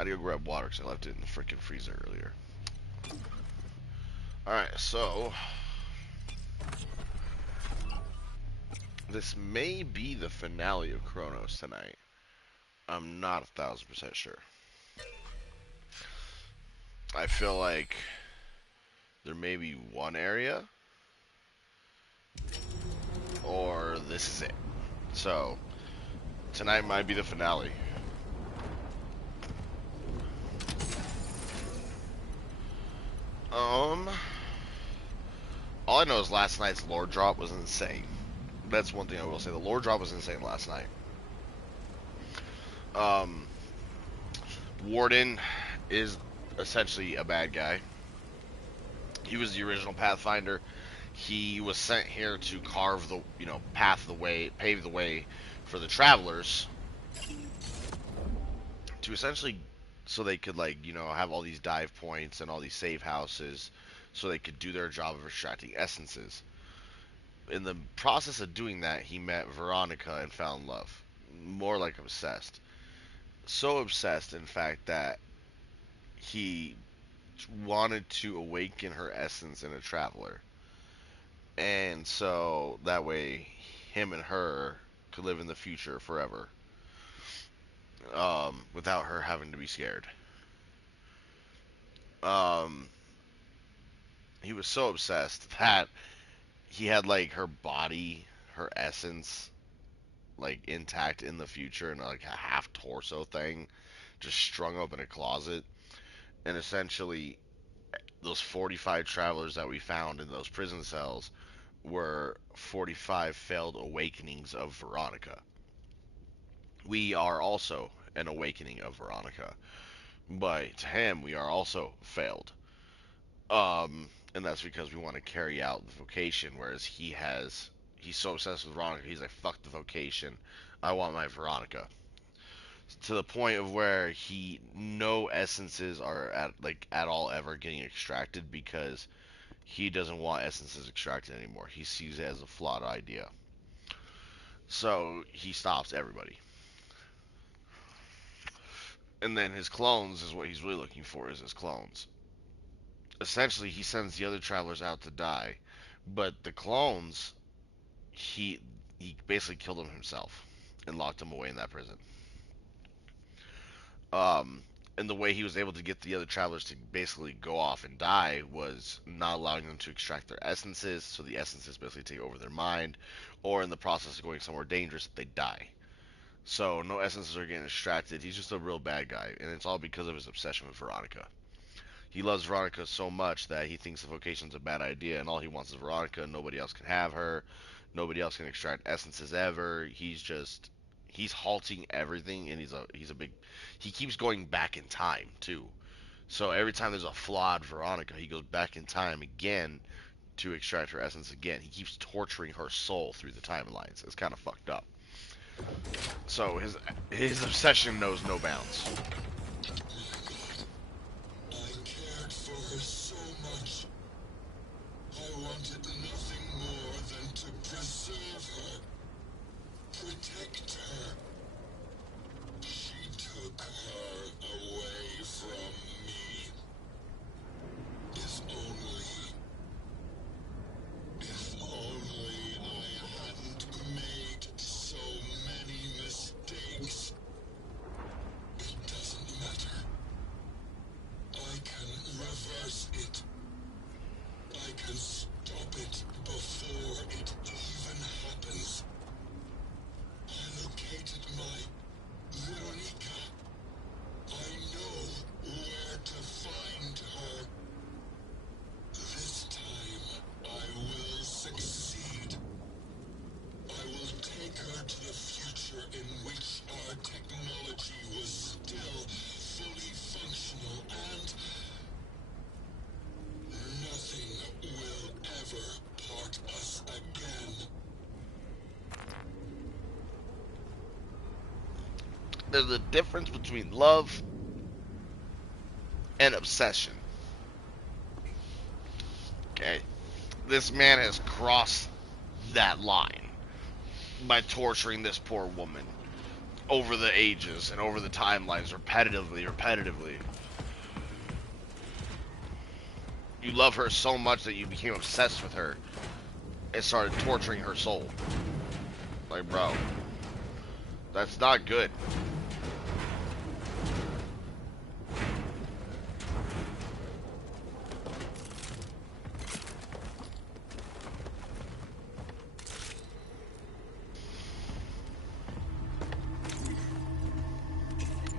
had to go grab water because I left it in the freaking freezer earlier. Alright, so this may be the finale of Cronos tonight. I'm not 1,000% sure. I feel like there may be one area, or this is it. So, tonight might be the finale. All I know is last night's lore drop was insane. That's one thing I will say. The lore drop was insane last night. Warden is essentially a bad guy. He was the original Pathfinder. He was sent here to carve the, pave the way for the travelers to essentially, so they could, have all these dive points and all these save houses so they could do their job of extracting essences. In the process of doing that, he met Veronica and fell in love. More like obsessed. So obsessed, in fact, that he wanted to awaken her essence in a traveler. And so that way, him and her could live in the future forever, without her having to be scared. Um, he was so obsessed that he had like her body, her essence, like intact in the future, and like a half torso thing, just strung up in a closet. And essentially, those 45 travelers that we found in those prison cells were 45 failed awakenings of Veronica. We are also an awakening of Veronica, but to him, we are also failed. And that's because we want to carry out the vocation, whereas he's so obsessed with Veronica, he's like, fuck the vocation, I want my Veronica. To the point of where no essences are at all ever getting extracted because he doesn't want essences extracted anymore. He sees it as a flawed idea. So he stops everybody. And then his clones is what he's really looking for, is his clones. Essentially, he sends the other travelers out to die, but the clones, he he basically killed them himself and locked them away in that prison. Um, and the way he was able to get the other travelers to basically go off and die was not allowing them to extract their essences, so the essences basically take over their mind, or in the process of going somewhere dangerous, they die. So no essences are getting extracted. He's just a real bad guy, and it's all because of his obsession with Veronica. He loves Veronica so much that he thinks the vocation's a bad idea, and all he wants is Veronica. Nobody else can have her. Nobody else can extract essences ever. He's halting everything, and he's a big. He keeps going back in time too. So every time there's a flawed Veronica, he goes back in time again to extract her essence again. He keeps torturing her soul through the timelines. It's kind of fucked up. So his obsession knows no bounds. I cared for her so much. I wanted nothing more than to preserve her, protect her. She took her away from me. If only, if only I hadn't made so many mistakes. It doesn't matter. I can reverse it. I can stop it before it even happens. I located my Veronica. I know where to find her. This time, I will succeed. I will take her to the future in which our technology was still fully functional, and nothing will ever part us again. There's a difference between love and obsession. Okay? This man has crossed that line by torturing this poor woman over the ages and over the timelines, repetitively. You love her so much that you became obsessed with her and started torturing her soul. Like, bro, that's not good.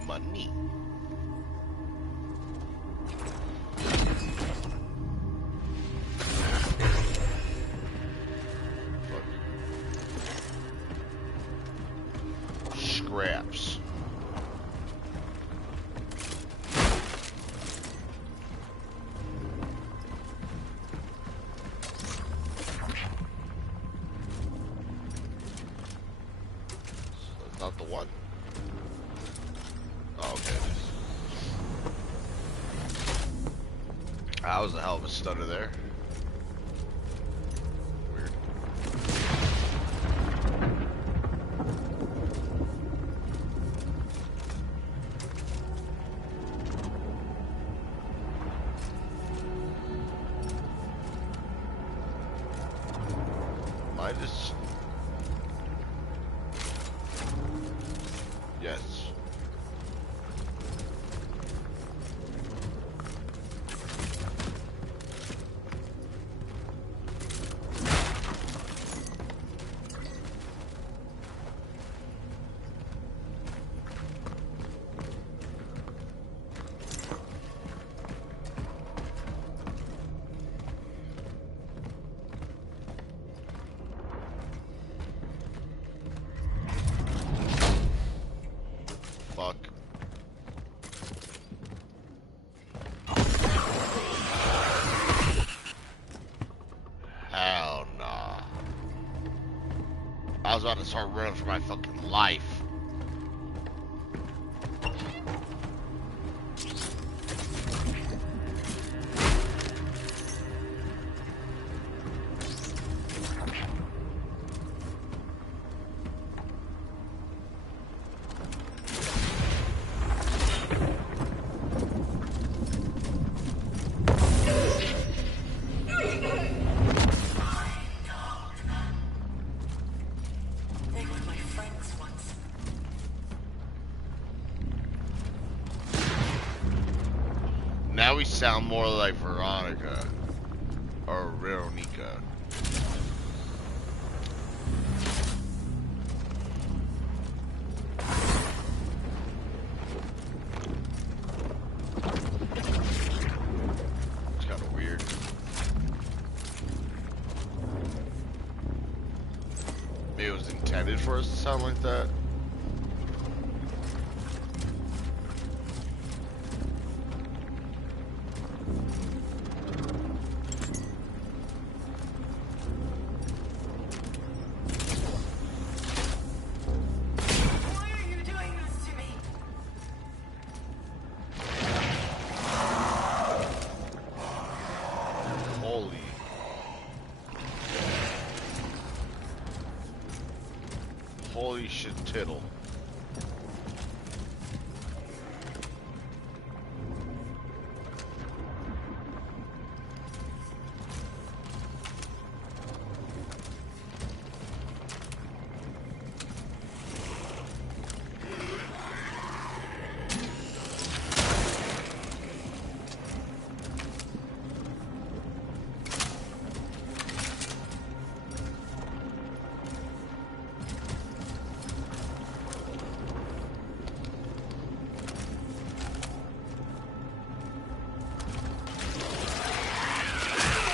Money. Scraps. That's not the one. Oh, okay. That was a hell of a stutter there. Weird. I just... Yes. Fuck. Hell nah. I was about to start running for my fucking life. They were my friends once. Now we sound more like Veronica. Or Veronica. It's kind of weird. Maybe it was intended for us to sound like that. Why are you doing this to me? Holy. Holy shit tittle.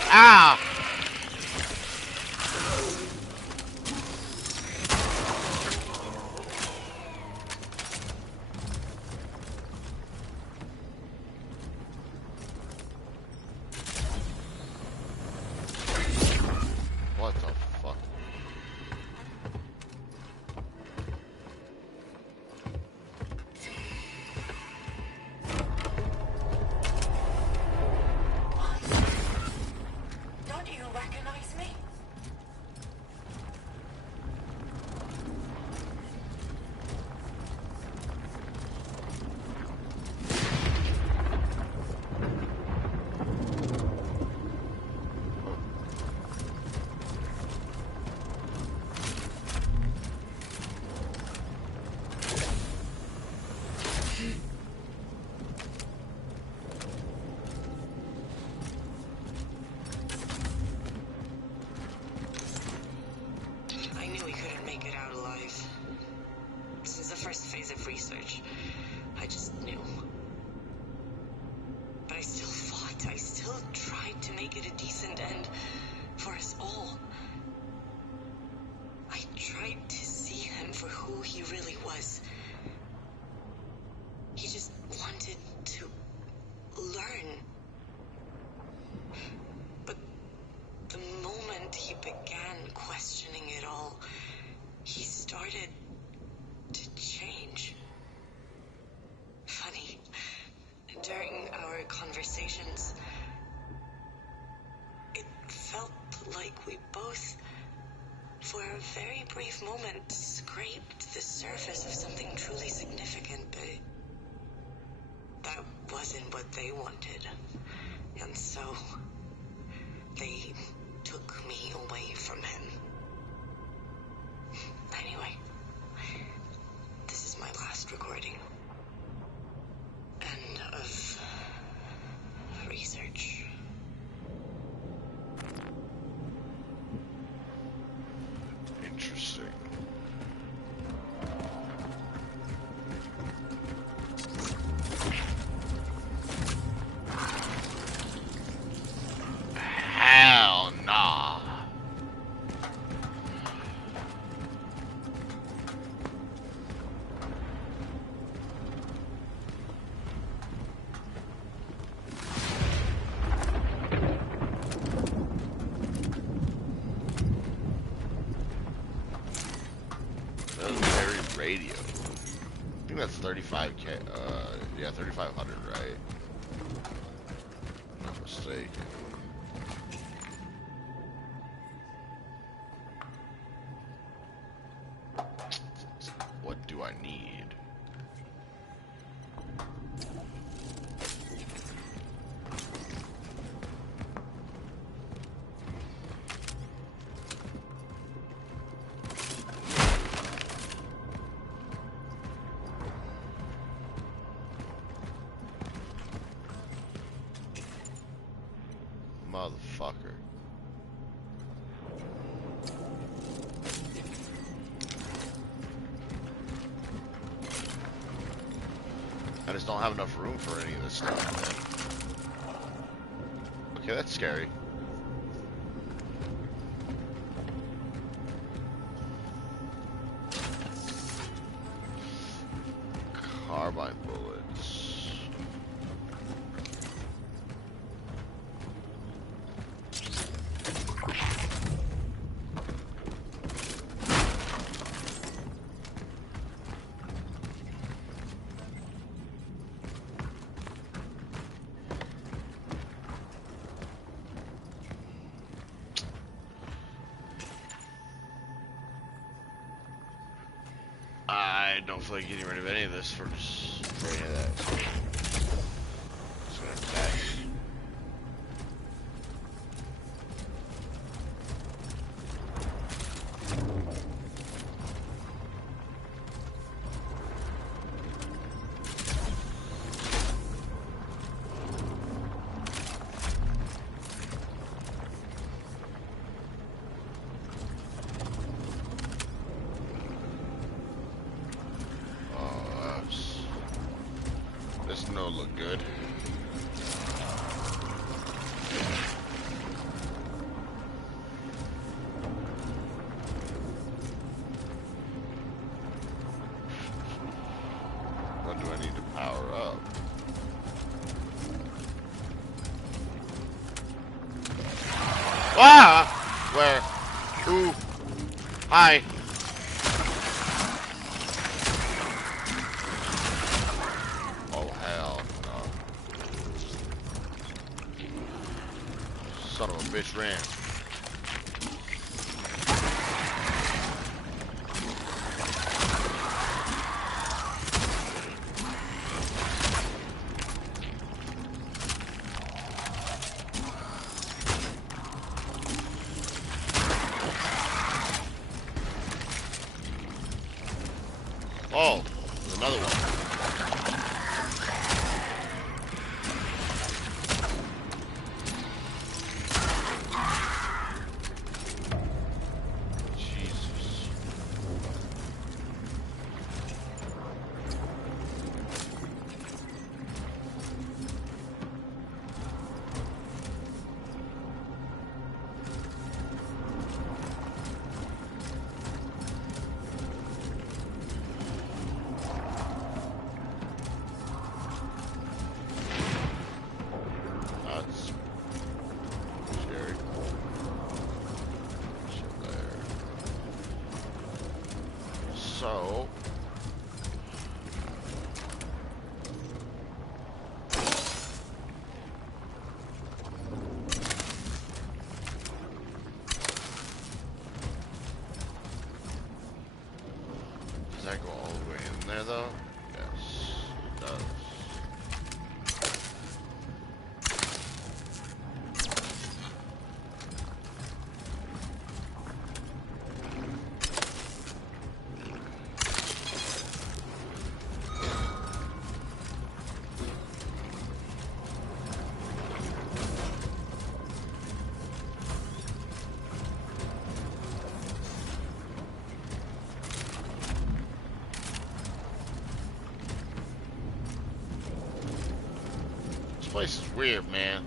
Ah! What the fuck? Don't tried to make it a decent end for us all. I tried to see him for who he really was. He just wanted to learn. But the moment he began questioning it all, he started to change. Funny, during our conversations, it felt like we both, for a very brief moment, scraped the surface of something truly significant, but that wasn't what they wanted. And so, they took me away from him. Anyway, this is my last recording. End of research. Interesting. Hell nah. Military radio. I think that's 35K. Yeah, 3,500, right? If I'm not mistaken. What do I need? Motherfucker. I just don't have enough room for any of this stuff, man. Okay, that's scary. Carbine bullets. I don't feel like getting rid of any of this for any of that. So just gonna attack. This no look good. What do I need to power up? Ah! Where? Ooh. Hi. Oh, hell no. Son of a bitch ran. Oh, there's another one. Jesus. So, does that go all the way in there though? Yes, it does. This place is weird, man.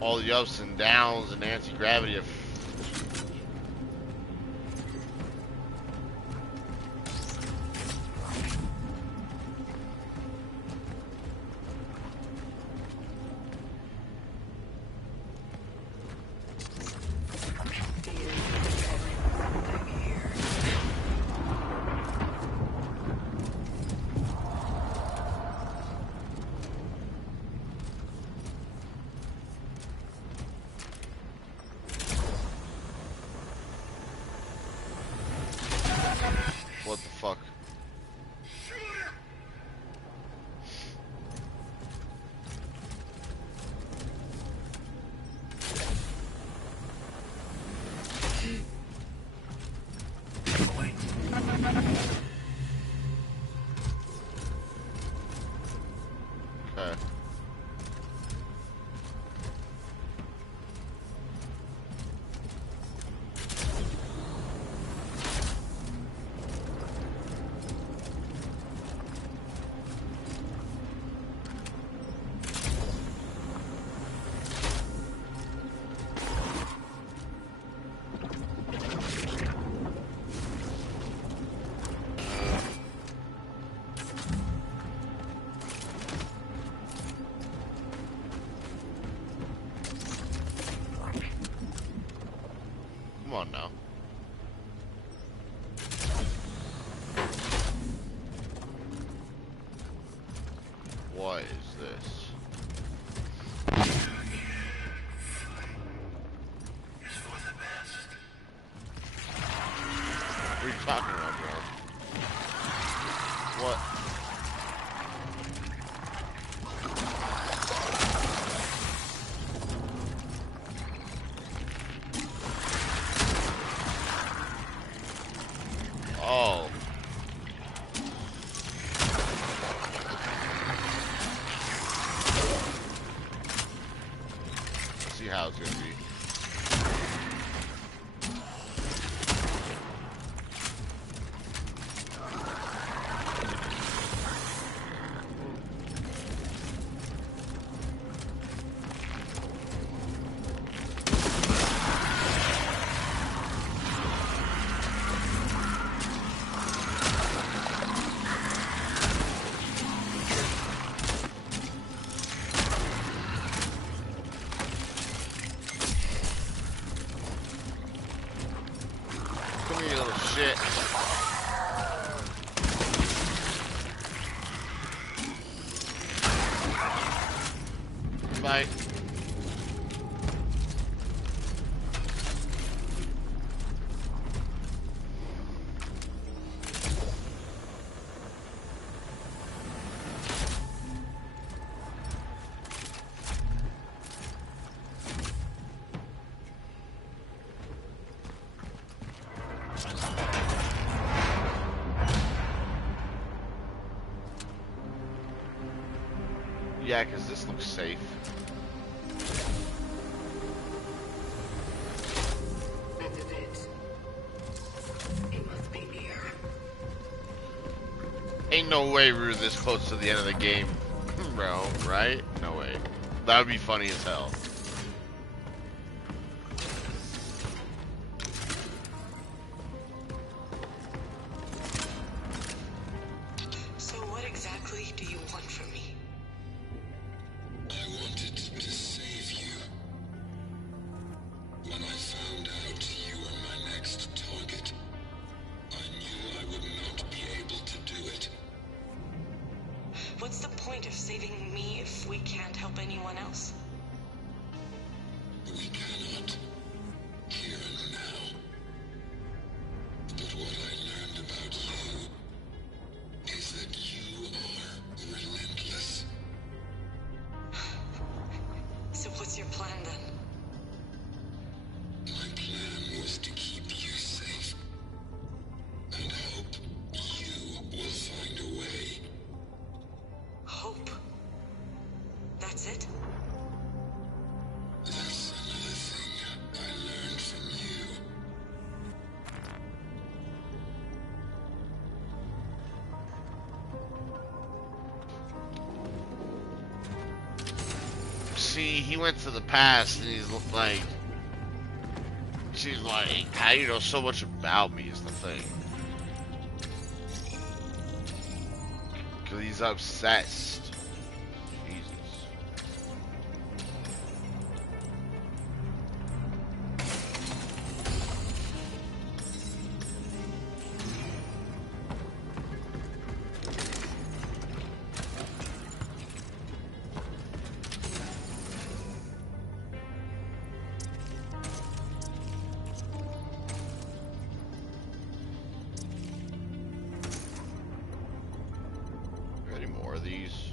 All the ups and downs and anti-gravity of... What the fuck? Okay. Come on now. What is this? What are you talking about, bro? What? Oh. Let's see how it's gonna be. Come here, you little shit. Bye. Yeah, because this looks safe. This is it. It must be near. Ain't no way we were this close to the end of the game, bro, right? No way. That would be funny as hell. So what exactly do you want from me? I wanted to save you. help anyone else? We cannot. Here and now. But what I learned about you is that you are relentless. So what's your plan then? My plan was to keep you safe. And hope you will find a way. Hope. That's it? That's another thing I learned from you. See, he went to the past and he's like, she's like, how do you know so much about me is the thing. Because he's obsessed. Jesus. Any more of these?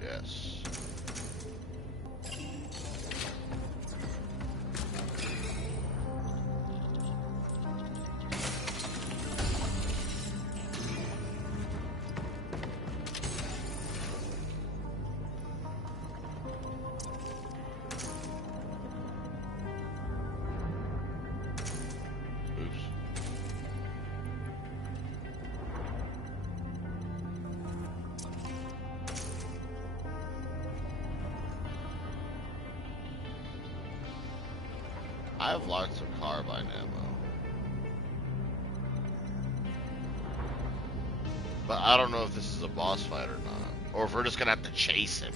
Yes. Oops. I have lots of carbine ammo. But I don't know if this is a boss fight or not. Or if we're just gonna have to chase him.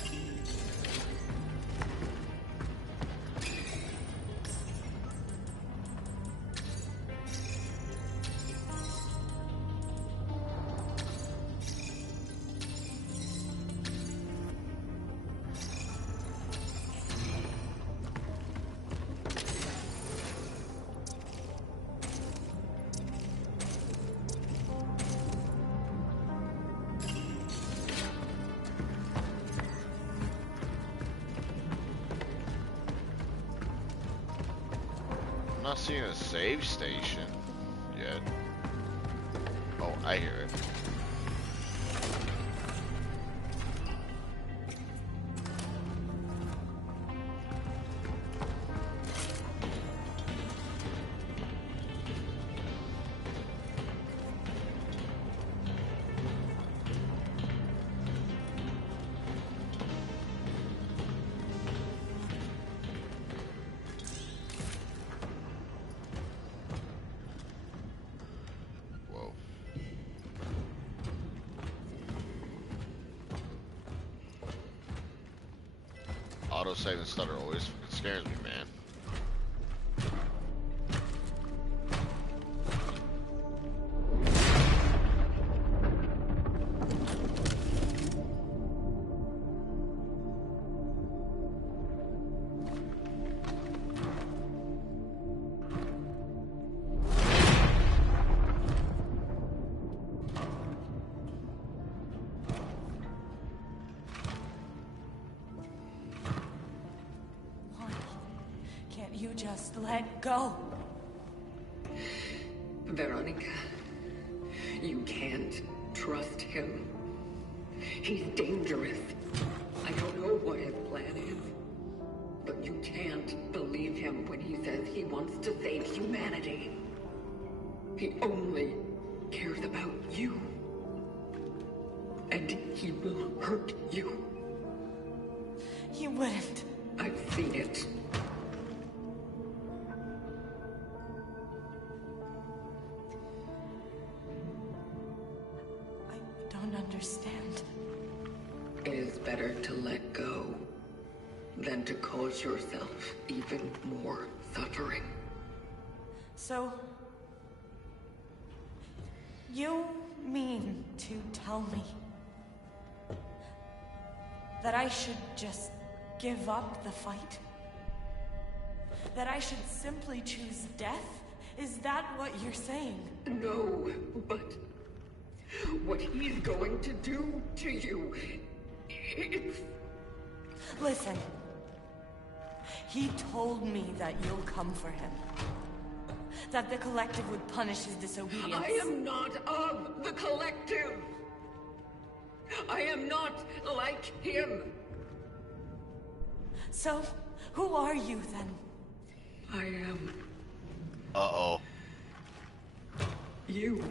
I'm not seeing a save station yet. Oh, I hear it. Whoa. Autosave and stutter always fucking scares me, man. Why can't you just let go? Veronica, you can't trust him. He's dangerous. I don't know what his plan is, but you can't believe him when he says he wants to save humanity. He only cares about you. And he will hurt you. You wouldn't. I've seen it. I don't understand. It is better to let go than to cause yourself even more suffering. So, you mean to tell me that I should just give up the fight? That I should simply choose death? Is that what you're saying? No, but what he's going to do to you, it's... Listen. He told me that you'll come for him. That the Collective would punish his disobedience. I am not of the Collective. I am not like him. So, who are you then? I am Uh-oh. you.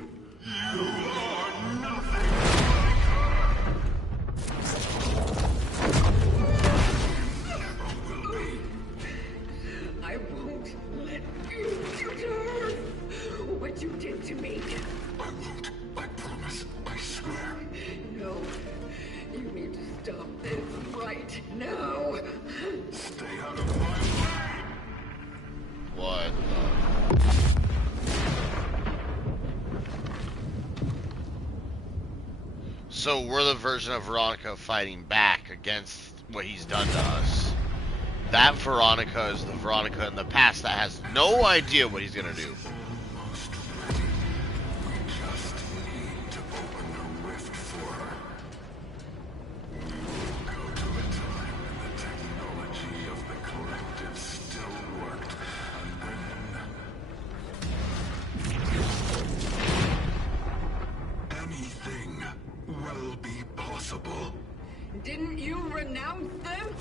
I won't let you return what you did to me. I won't. I promise. I swear. No, you need to stop this right now. Stay out of my way! What So we're the version of Veronica fighting back against what he's done to us. That Veronica is the Veronica in the past that has no idea what he's gonna do. Almost ready. We just need to open a rift for her. We'll go to a time when the technology of the Collective still worked, and then... anything will be possible. Didn't you renounce them?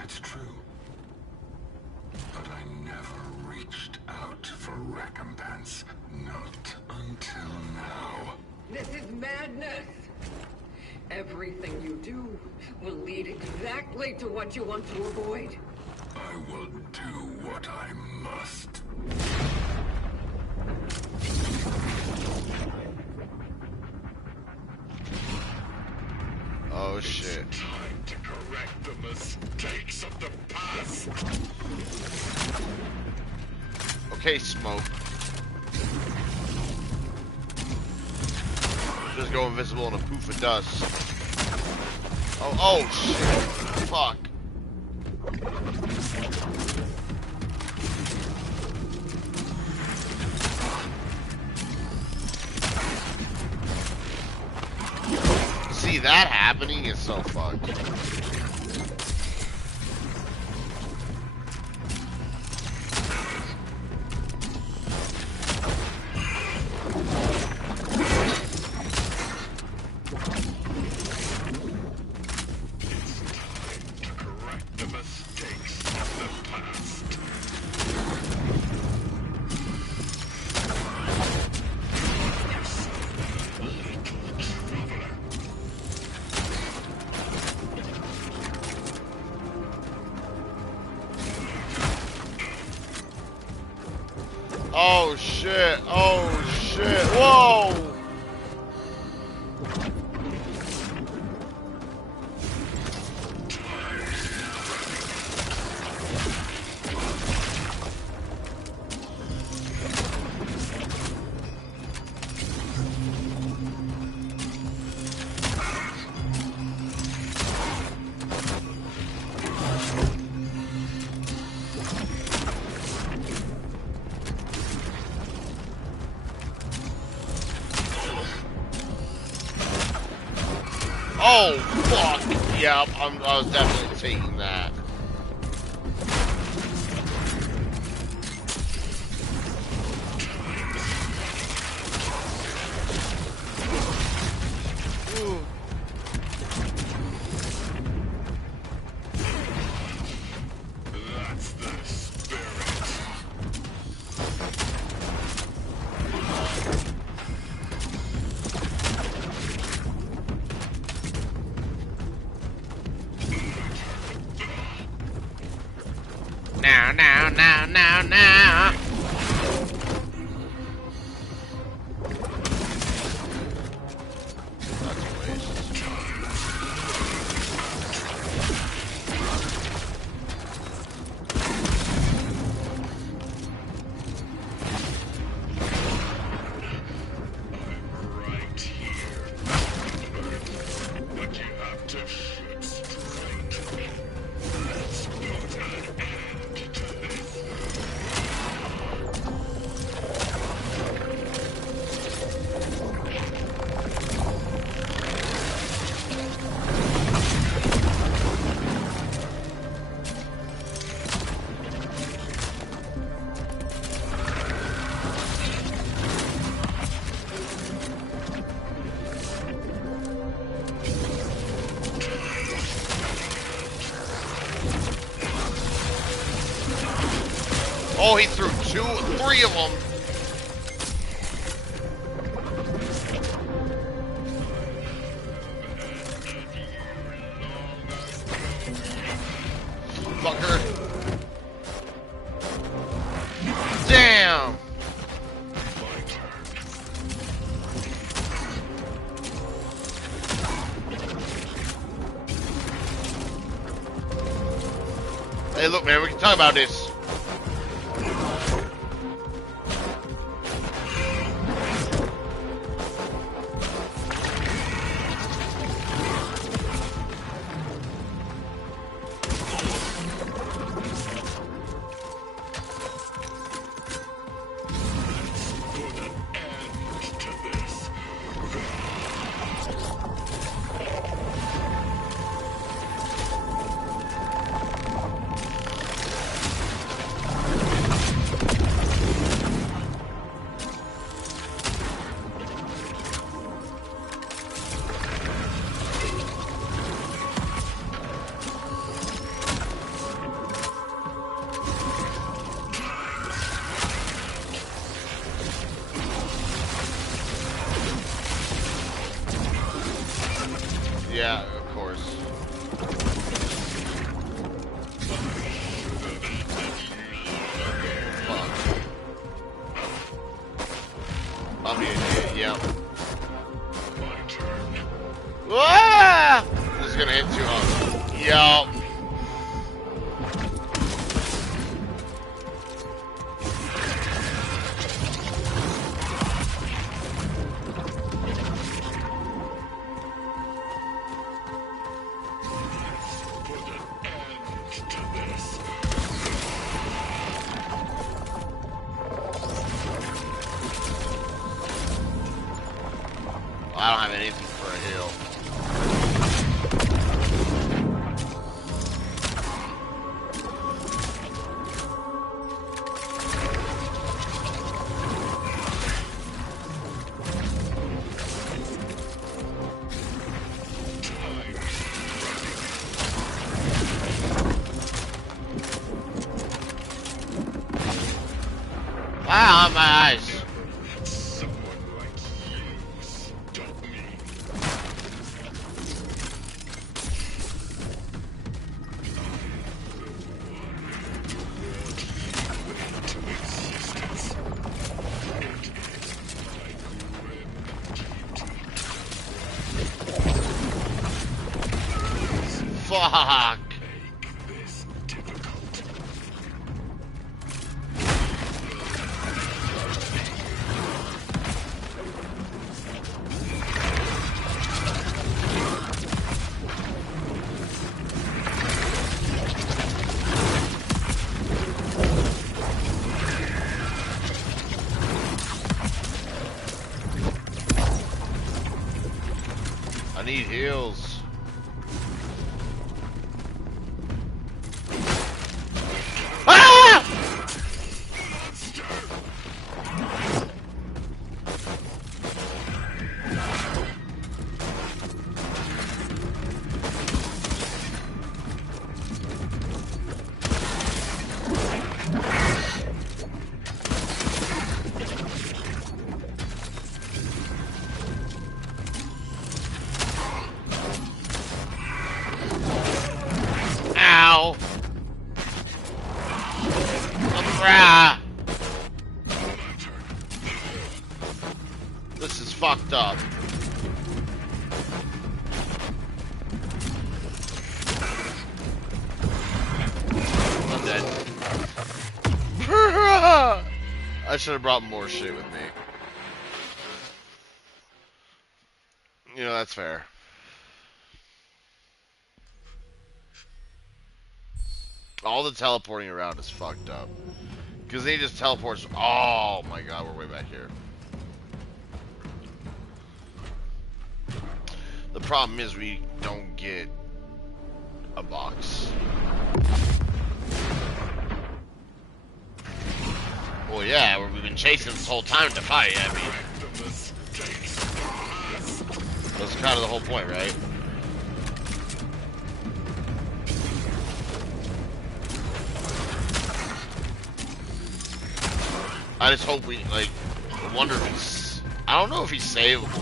It's true. But I never reached out for recompense. Not until now. This is madness. Everything you do will lead exactly to what you want to avoid. I will do what I must. Oh shit. Time to correct the mistakes of the past. Okay, Smoke. Just go invisible in a poof of dust. Oh shit. Fuck. See that happening is so fucked. To correct the mistakes of the past. Oh shit. Oh shit. Whoa. Oh, fuck. Yep, I was definitely taking that. Ooh. That's the spirit. Now. That's a waste. Right here. But you have to shoot straight. Oh, he threw three of them. Fucker. Damn. Hey, look, man, we can talk about this. Yeah, of course. Fuck. I'm being hit, yeah. Ah! This is gonna hit too hard. Yup. I don't have anything for a heal. Wow, my eyes. Fuck. I need heals. Ah! Ow. Ah. This is fucked up. I'm dead. I should have brought more shit with me. You know, that's fair. All the teleporting around is fucked up. Because they just teleports. Oh my god, we're way back here. The problem is we don't get a box. Well, yeah, we've been chasing this whole time to fight. I mean, that's kind of the whole point, right? I just hope we, like, I wonder if he's, I don't know if he's savable.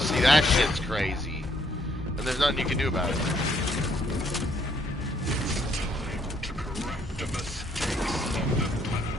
See, that shit's crazy. And there's nothing you can do about it. To correct the mistakes of the past.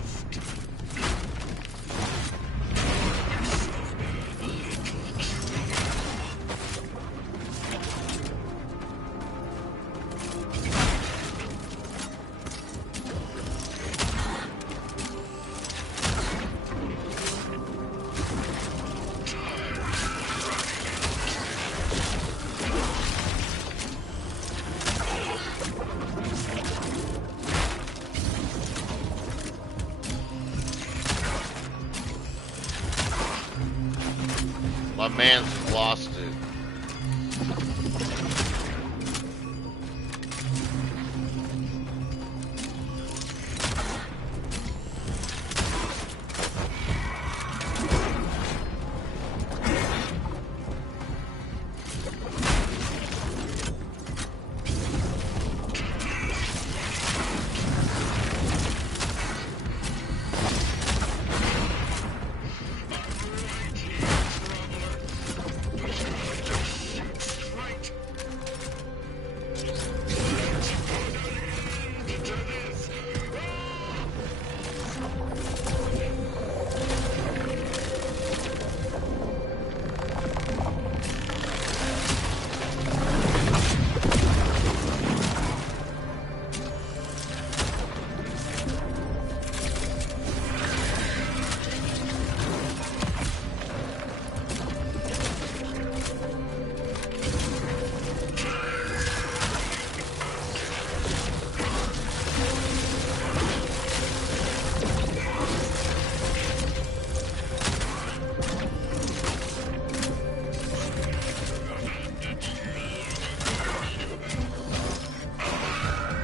My man's lost it.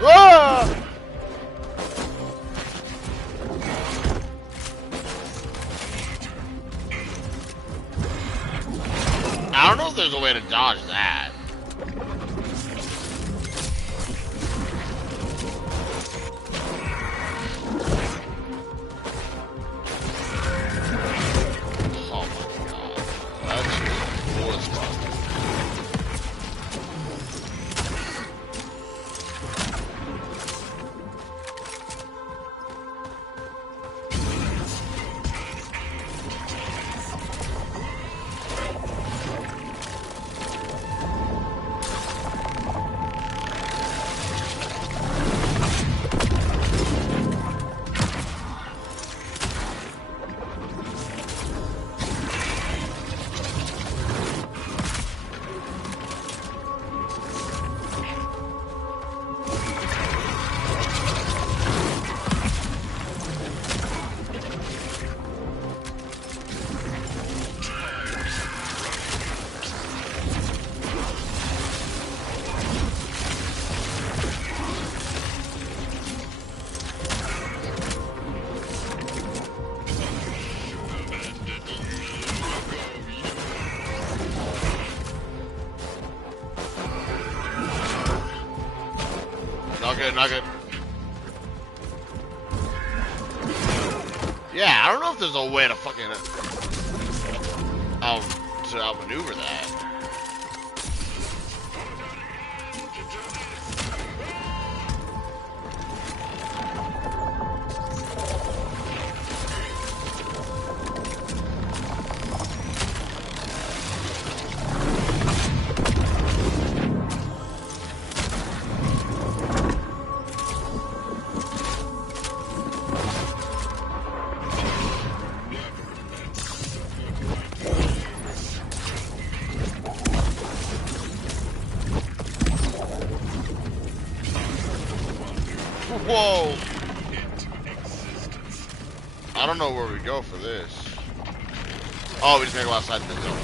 Ah! I don't know if there's a way to dodge that. Oh my god. That's just cool as fuck. Not good, not good. Yeah, I don't know if there's a way to fucking to outmaneuver that. Whoa! I don't know where we go for this. Oh, we just gotta go outside the zone.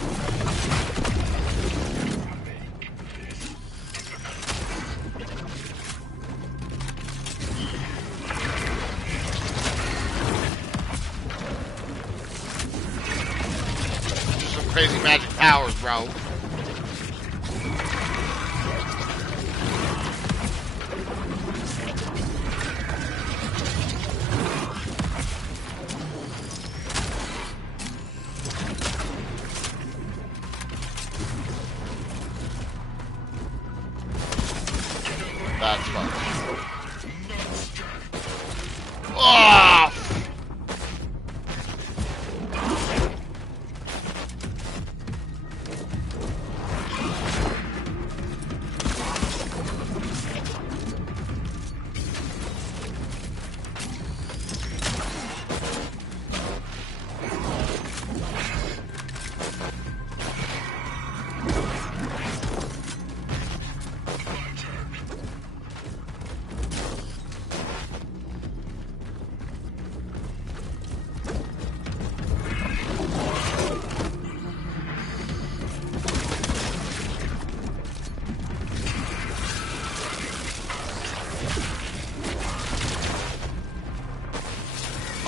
Some crazy magic powers, bro. That's fun. Oh!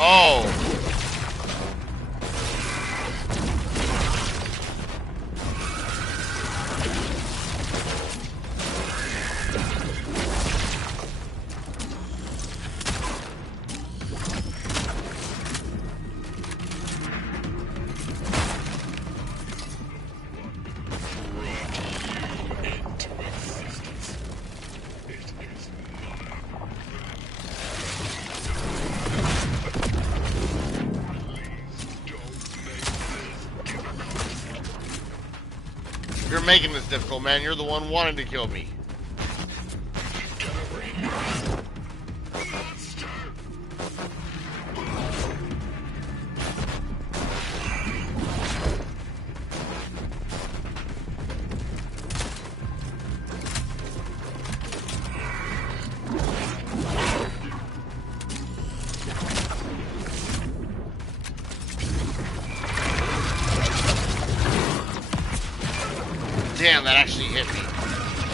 Oh! You're making this difficult, man. You're the one wanting to kill me. Damn, that actually hit me.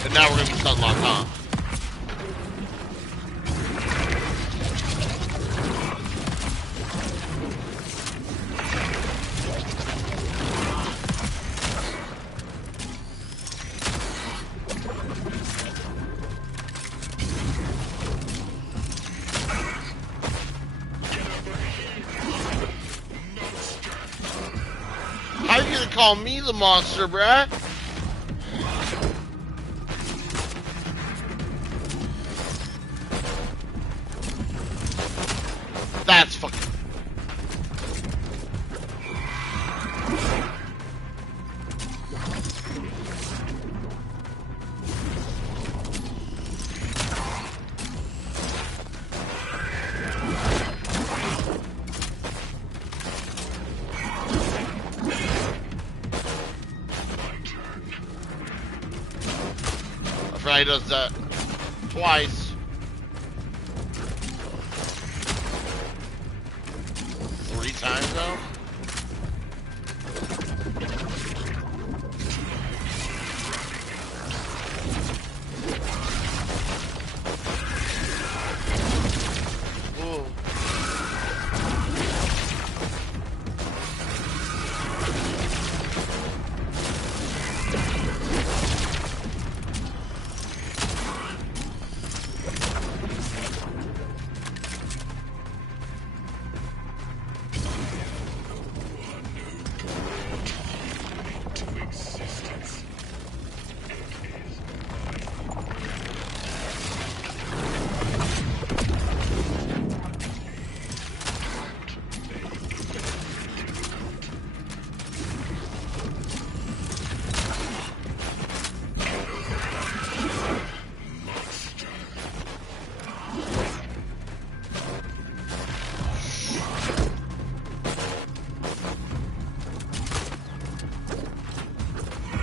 And now we're gonna be stun locked, huh? How you gonna call me the monster, bruh? That's fucking... I forgot he does that twice. Times though? Ooh.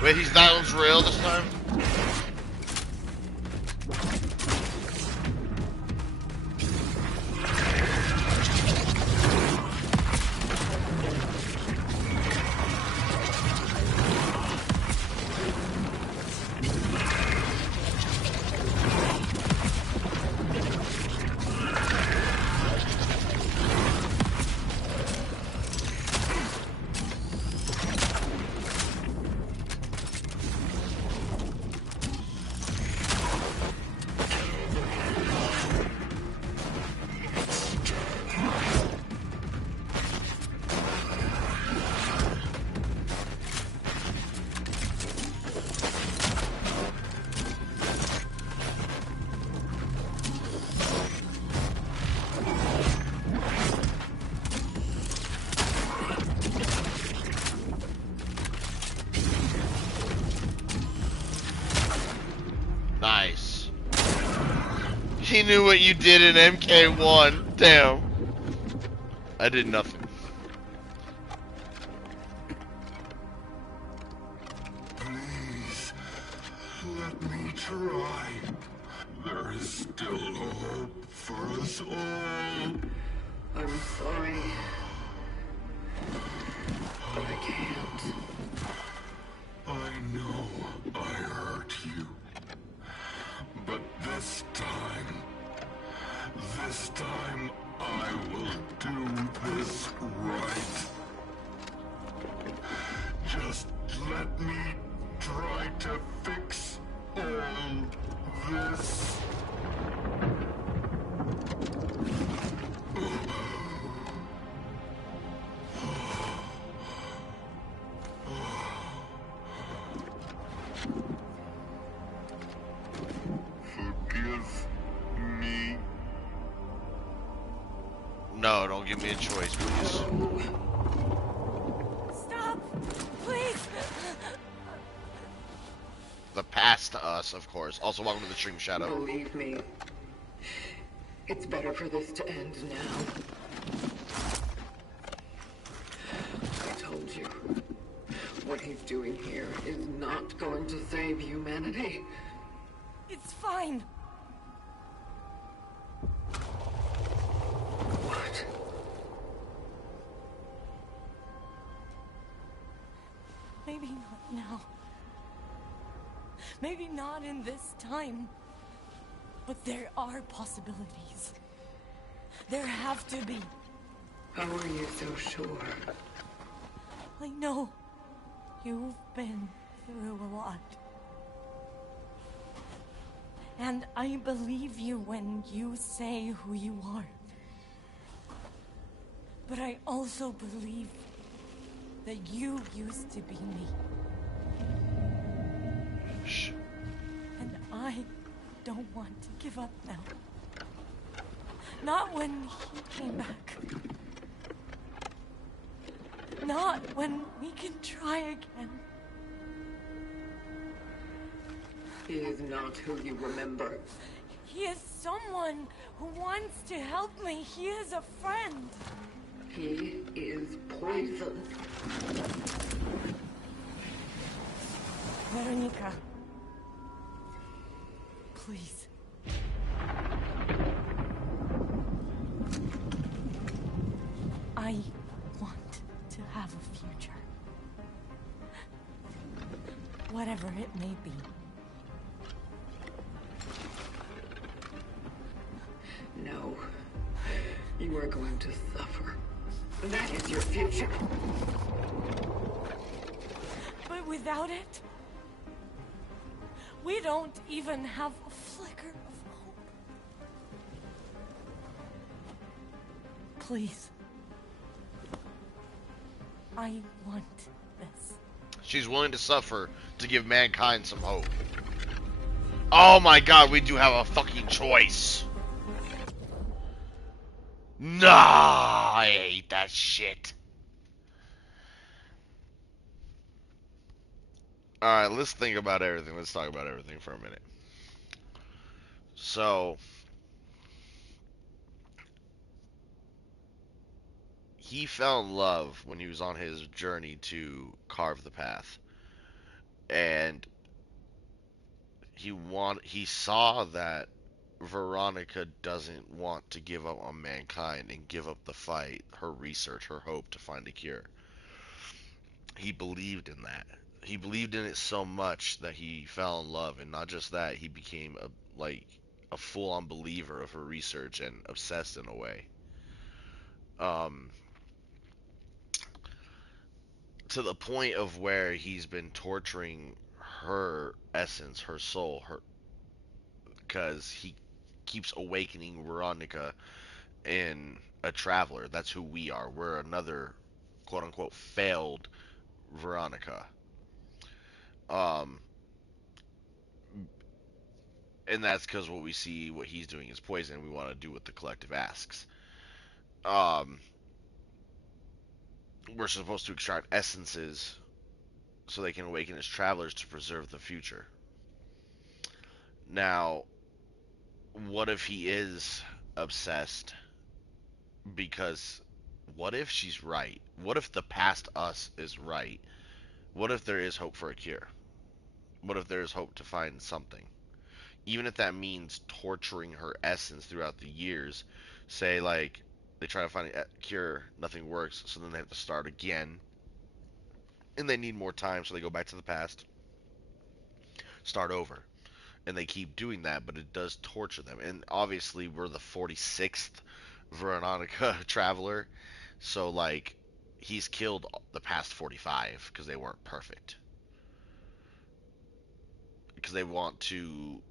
Wait, that one's real this time? He knew what you did in MK1. Damn. I did nothing. Please, let me try. There is still hope for us all. I'm sorry, but I can't. I know I hurt you. But this time I will do this right. Just let me try to fix all this. Forgive me. No, don't give me a choice, please. Stop! Please! The past to us, of course. Also, welcome to the stream, Shadow. Believe me, it's better for this to end now. I told you, what he's doing here is not going to save humanity. It's fine. What? Maybe not now. Maybe not in this time. But there are possibilities. There have to be. How are you so sure? I know. You've been through a lot. And I believe you when you say who you are. But I also believe that you used to be me. Shh. And I don't want to give up now. Not when he came back. Not when we can try again. He is not who you remember. He is someone who wants to help me. He is a friend. He is poison. Veronica. Please. I want to have a future. Whatever it may be. No. You are going to suffer. That is your future. But without it, we don't even have a flicker of hope. Please. I want this. She's willing to suffer to give mankind some hope. Oh my god, we do have a fucking choice. Nah, I hate that shit. Alright, let's think about everything. Let's talk about everything for a minute. So, he fell in love when he was on his journey to carve the path. And he saw that Veronica doesn't want to give up on mankind and give up the fight, her research, her hope to find a cure. He believed in that. He believed in it so much that he fell in love, and not just that, he became a full-on believer of her research and obsessed in a way. Um, to the point of where he's been torturing her essence, her soul, her because he keeps awakening Veronica in a traveler. That's who we are. We're another quote unquote failed Veronica. Um, and that's because what we see, what he's doing is poison. We want to do what the collective asks. Um, we're supposed to extract essences so they can awaken as travelers to preserve the future. Now, what if he is obsessed? Because what if she's right? What if the past us is right? What if there is hope for a cure? What if there is hope to find something? Even if that means torturing her essence throughout the years. Say, like, they try to find a cure, nothing works, so then they have to start again. And they need more time, so they go back to the past, start over. And they keep doing that, but it does torture them. And obviously, we're the 46th Veronica Traveler, so like he's killed the past 45 because they weren't perfect. Because they want to,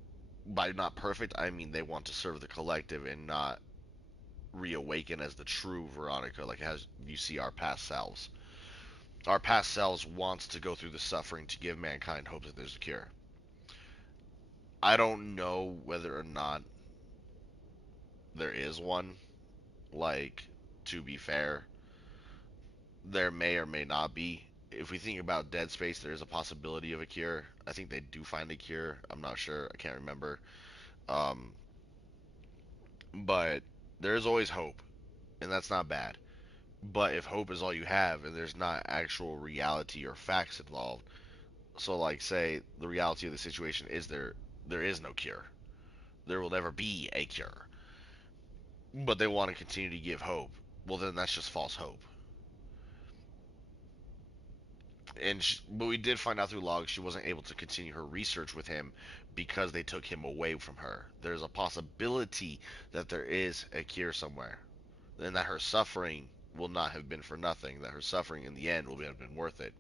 by not perfect, I mean they want to serve the collective and not reawaken as the true Veronica, like as you see our past selves. Our past selves wants to go through the suffering to give mankind hope that there's a cure. I don't know whether or not there is one. Like, to be fair, there may or may not be. If we think about Dead Space, there is a possibility of a cure. I think they do find a cure. I'm not sure. I can't remember. Um, but there is always hope, and that's not bad. But if hope is all you have and there's not actual reality or facts involved, so like say the reality of the situation is there is no cure. There will never be a cure. But they want to continue to give hope. Well, then that's just false hope. But we did find out through logs she wasn't able to continue her research with him because they took him away from her. There's a possibility that there is a cure somewhere, and that her suffering will not have been for nothing. That her suffering in the end will have been worth it.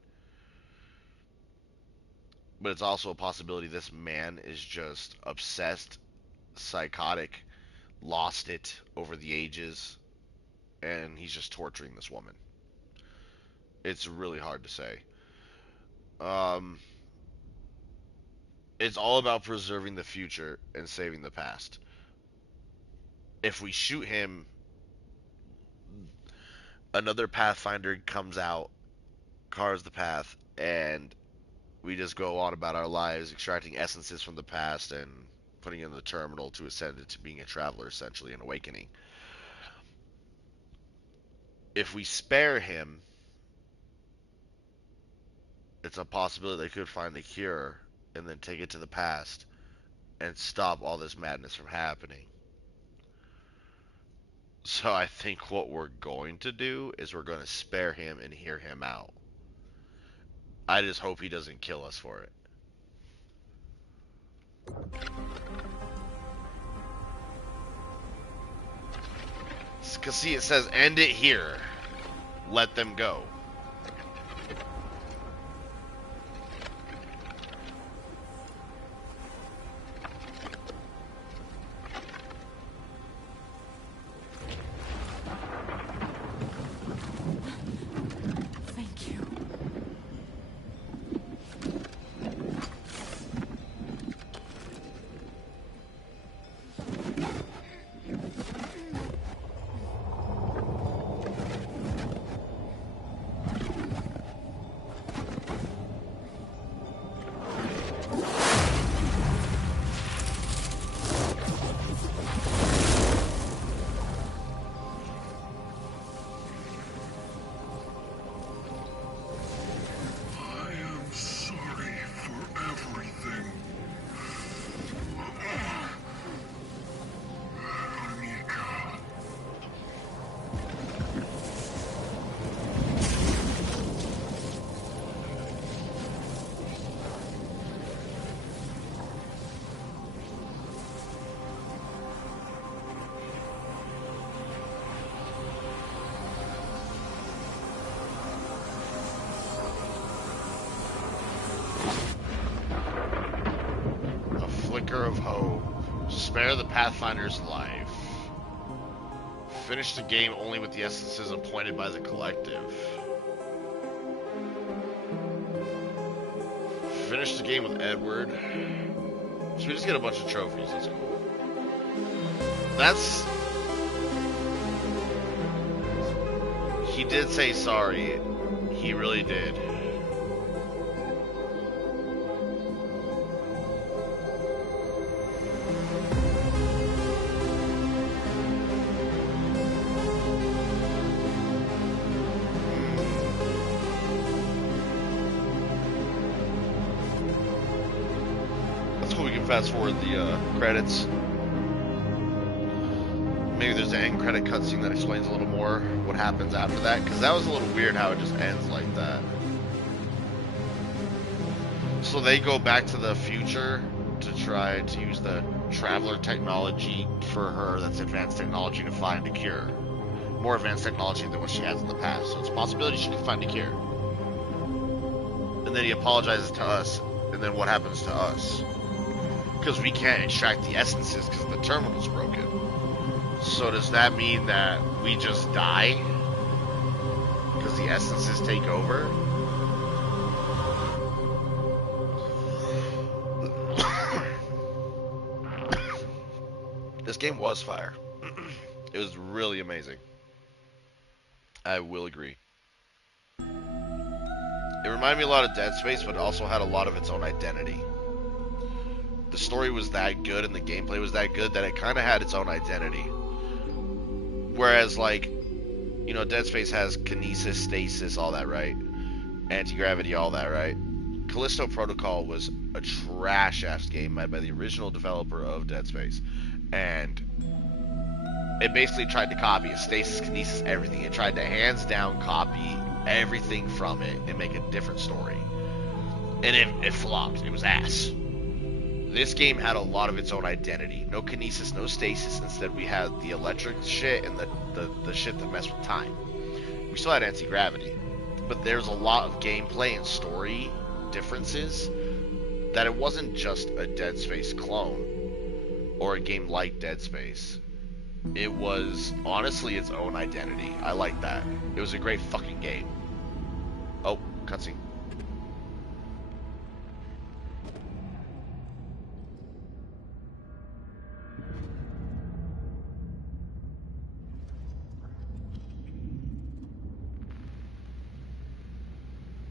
But it's also a possibility this man is just obsessed, psychotic, lost it over the ages, and he's just torturing this woman. It's really hard to say. Um, it's all about preserving the future and saving the past. If we shoot him, another Pathfinder comes out, carves the path, and we just go on about our lives, extracting essences from the past and putting it in the terminal to ascend it to being a traveler, essentially, an awakening. If we spare him, it's a possibility they could find the cure and then take it to the past and stop all this madness from happening. So I think what we're going to do is we're going to spare him and hear him out. I just hope he doesn't kill us for it. Because see, it says end it here. Let them go. Thank you. I am sorry for everything. Anika. A flicker of hope. Spare the Pathfinder's life. Finish the game only with the essences appointed by the collective. Finish the game with Edward. So we just get a bunch of trophies. That's cool. That's... He did say sorry. He really did. fast forward the credits. Maybe there's an end credit cutscene that explains a little more what happens after that, because that was a little weird how it just ends like that. So they go back to the future to try to use the traveler technology for her, that's advanced technology, to find a cure. More advanced technology than what she has in the past. So it's a possibility she can find a cure. And then he apologizes to us, and then what happens to us? Because we can't extract the essences because the terminal's broken. So does that mean that we just die? Because the essences take over? This game was fire. It was really amazing. I will agree. It reminded me a lot of Dead Space, but it also had a lot of its own identity. The story was that good and the gameplay was that good that it kind of had its own identity. Whereas, like, you know, Dead Space has kinesis, stasis, all that, right? Anti-gravity, all that, right? Callisto Protocol was a trash-ass game made by the original developer of Dead Space. And it basically tried to copy it. Stasis, kinesis, everything. It tried to hands down copy everything from it and make a different story. And it flopped. It was ass. This game had a lot of its own identity. No kinesis, no stasis. Instead, we had the electric shit and the shit that messed with time. We still had anti-gravity. But there's a lot of gameplay and story differences that it wasn't just a Dead Space clone or a game like Dead Space. It was honestly its own identity. I like that. It was a great fucking game. Oh, cutscene.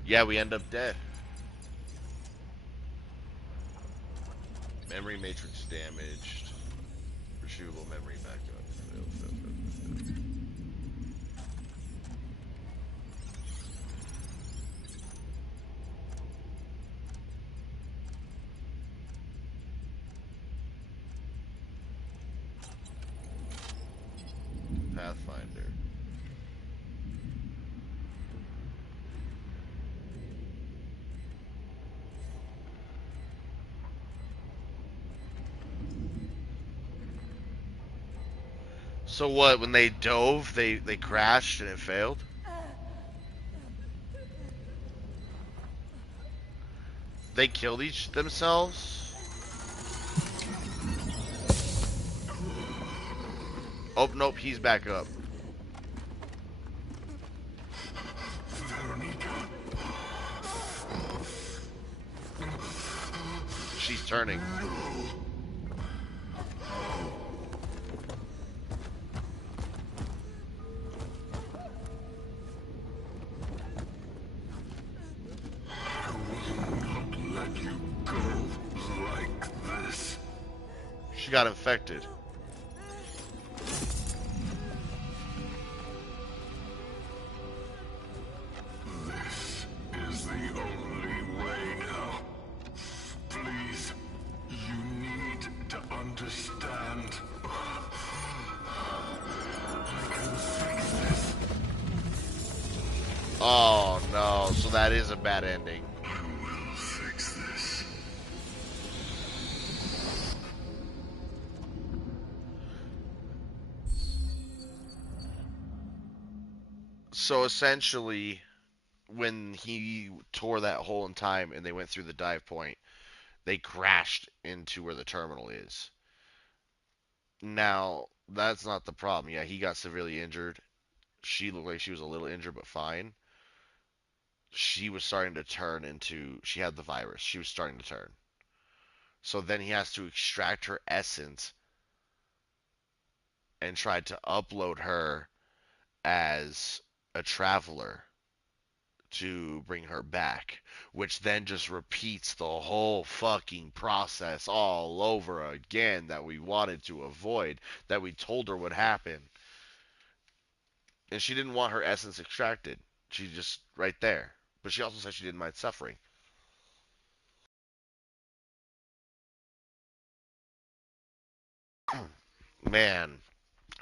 Yeah, we end up dead. Memory matrix damaged. Retrievable memory backup. Fail, fail, fail, fail, fail. Pathfinder. So what? When they dove, they crashed and it failed. They killed each themselves. Oh nope, he's back up. She's turning. Let you go like this. She got infected. This is the only way now. Please, you need to understand. I can fix this. Oh no, so that is a bad ending. I will fix this. So essentially, when he tore that hole in time and they went through the dive point, they crashed into where the terminal is. Now, that's not the problem. Yeah, he got severely injured. She looked like she was a little injured, but fine. She was starting to turn into. She had the virus. She was starting to turn. So then he has to extract her essence and try to upload her as a traveler to bring her back, which then just repeats the whole fucking process all over again that we wanted to avoid, that we told her would happen. And she didn't want her essence extracted. She just right there. But she also said she didn't mind suffering. Man,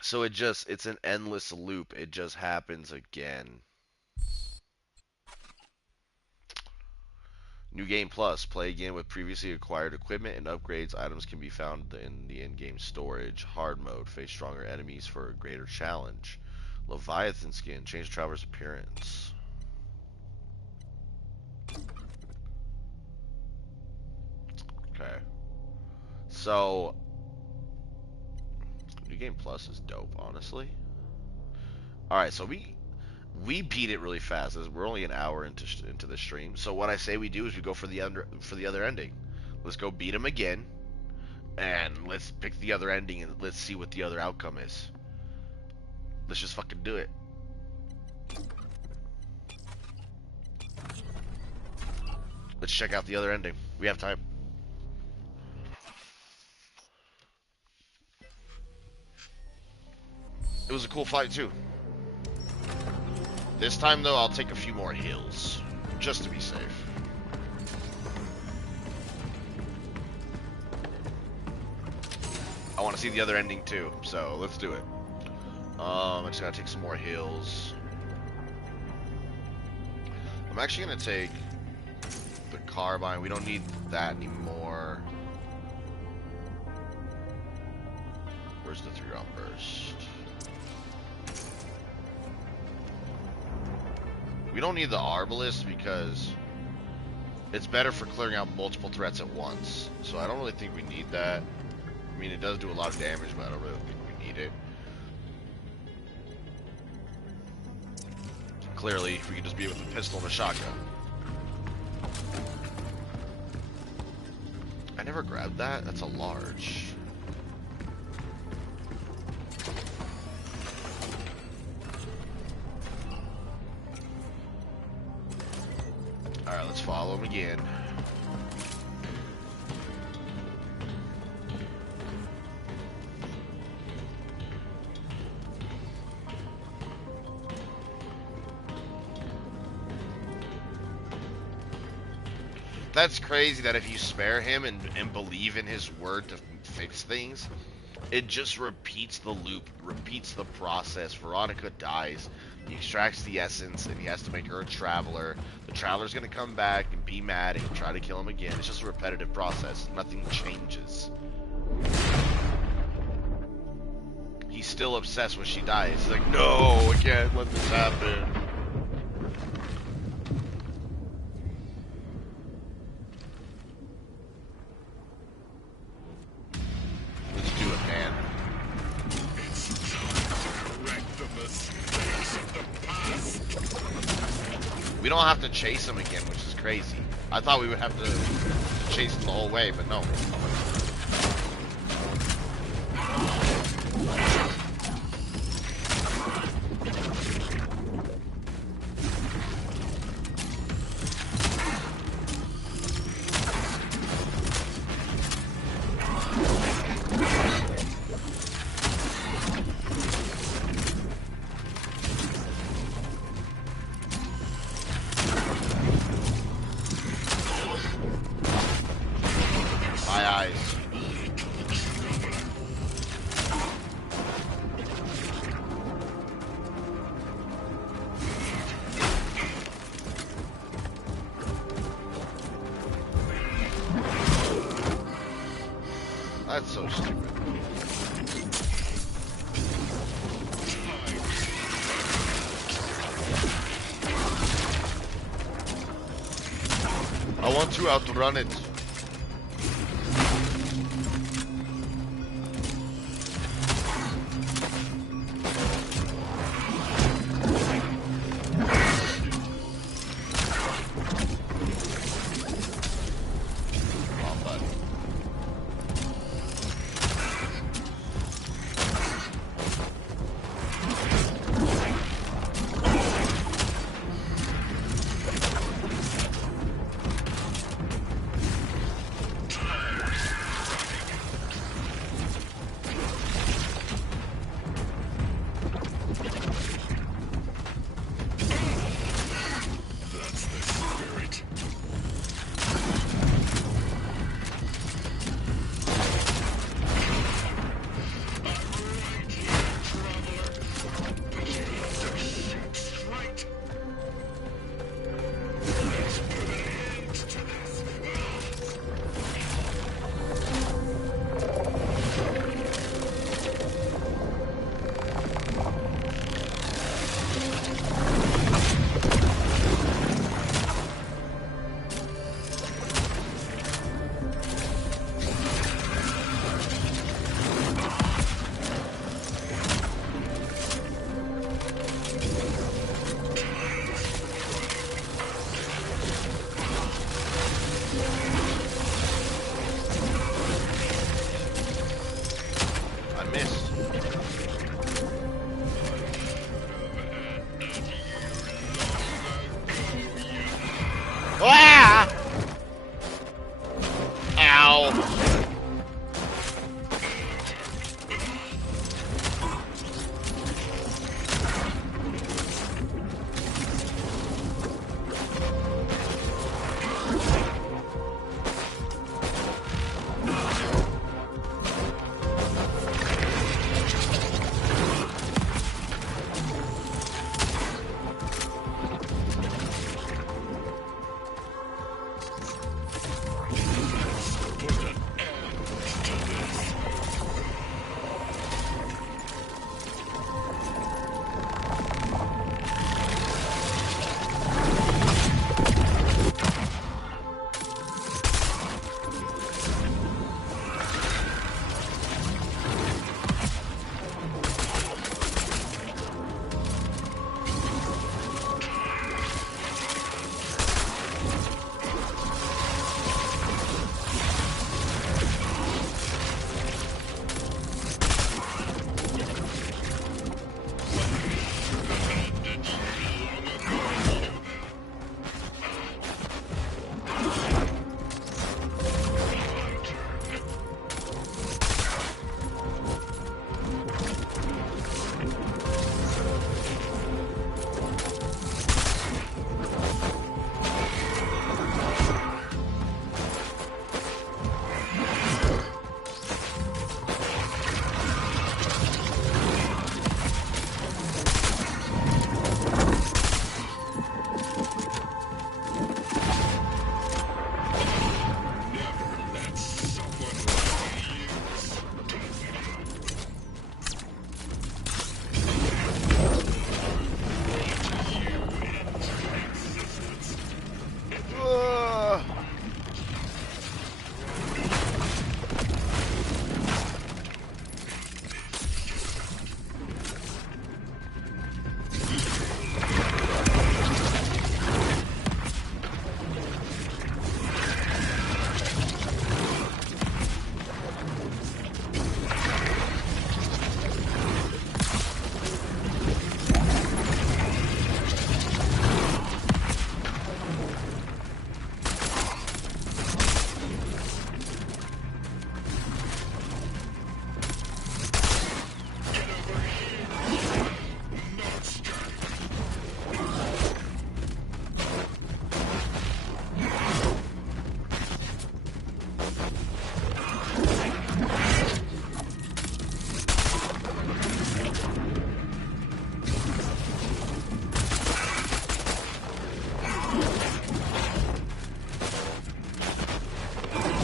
so it's an endless loop. It just happens again. New Game Plus. Play again with previously acquired equipment and upgrades. Items can be found in the in-game storage. Hard mode. Face stronger enemies for a greater challenge. Leviathan skin. Change Traveler's appearance. Okay. So, New Game Plus is dope, honestly. Alright, so we beat it really fast. We're only an hour into the stream. So what I say we do is we go for the other ending. Let's go beat him again, and let's pick the other ending and let's see what the other outcome is. Let's just fucking do it. Let's check out the other ending. We have time. It was a cool fight too. This time though, I'll take a few more heals, just to be safe. I want to see the other ending too, so let's do it. I just gotta take some more heals. I'm actually gonna take the carbine. We don't need that anymore. Where's the 3-round burst? We don't need the arbalist because it's better for clearing out multiple threats at once. So I don't really think we need that. I mean, it does do a lot of damage, but I don't really think we need it. Clearly, we can just be with a pistol and a shotgun. I never grabbed that. That's a large. Alright, let's follow him again. That's crazy that if you spare him and believe in his word to fix things, it just repeats the loop, repeats the process. Veronica dies. He extracts the essence, and he has to make her a traveler. The traveler's gonna come back and be mad and try to kill him again. It's just a repetitive process. Nothing changes. He's still obsessed when she dies. He's like, no, I can't let this happen. Let's do it, man. It's time to correct the mistakes of the past. We don't have to chase him again, which is crazy. I thought we would have to chase him the whole way, but no. My eyes. That's so stupid. I want to outrun it. Wrong button. Miss. Ah! Ow! Uh,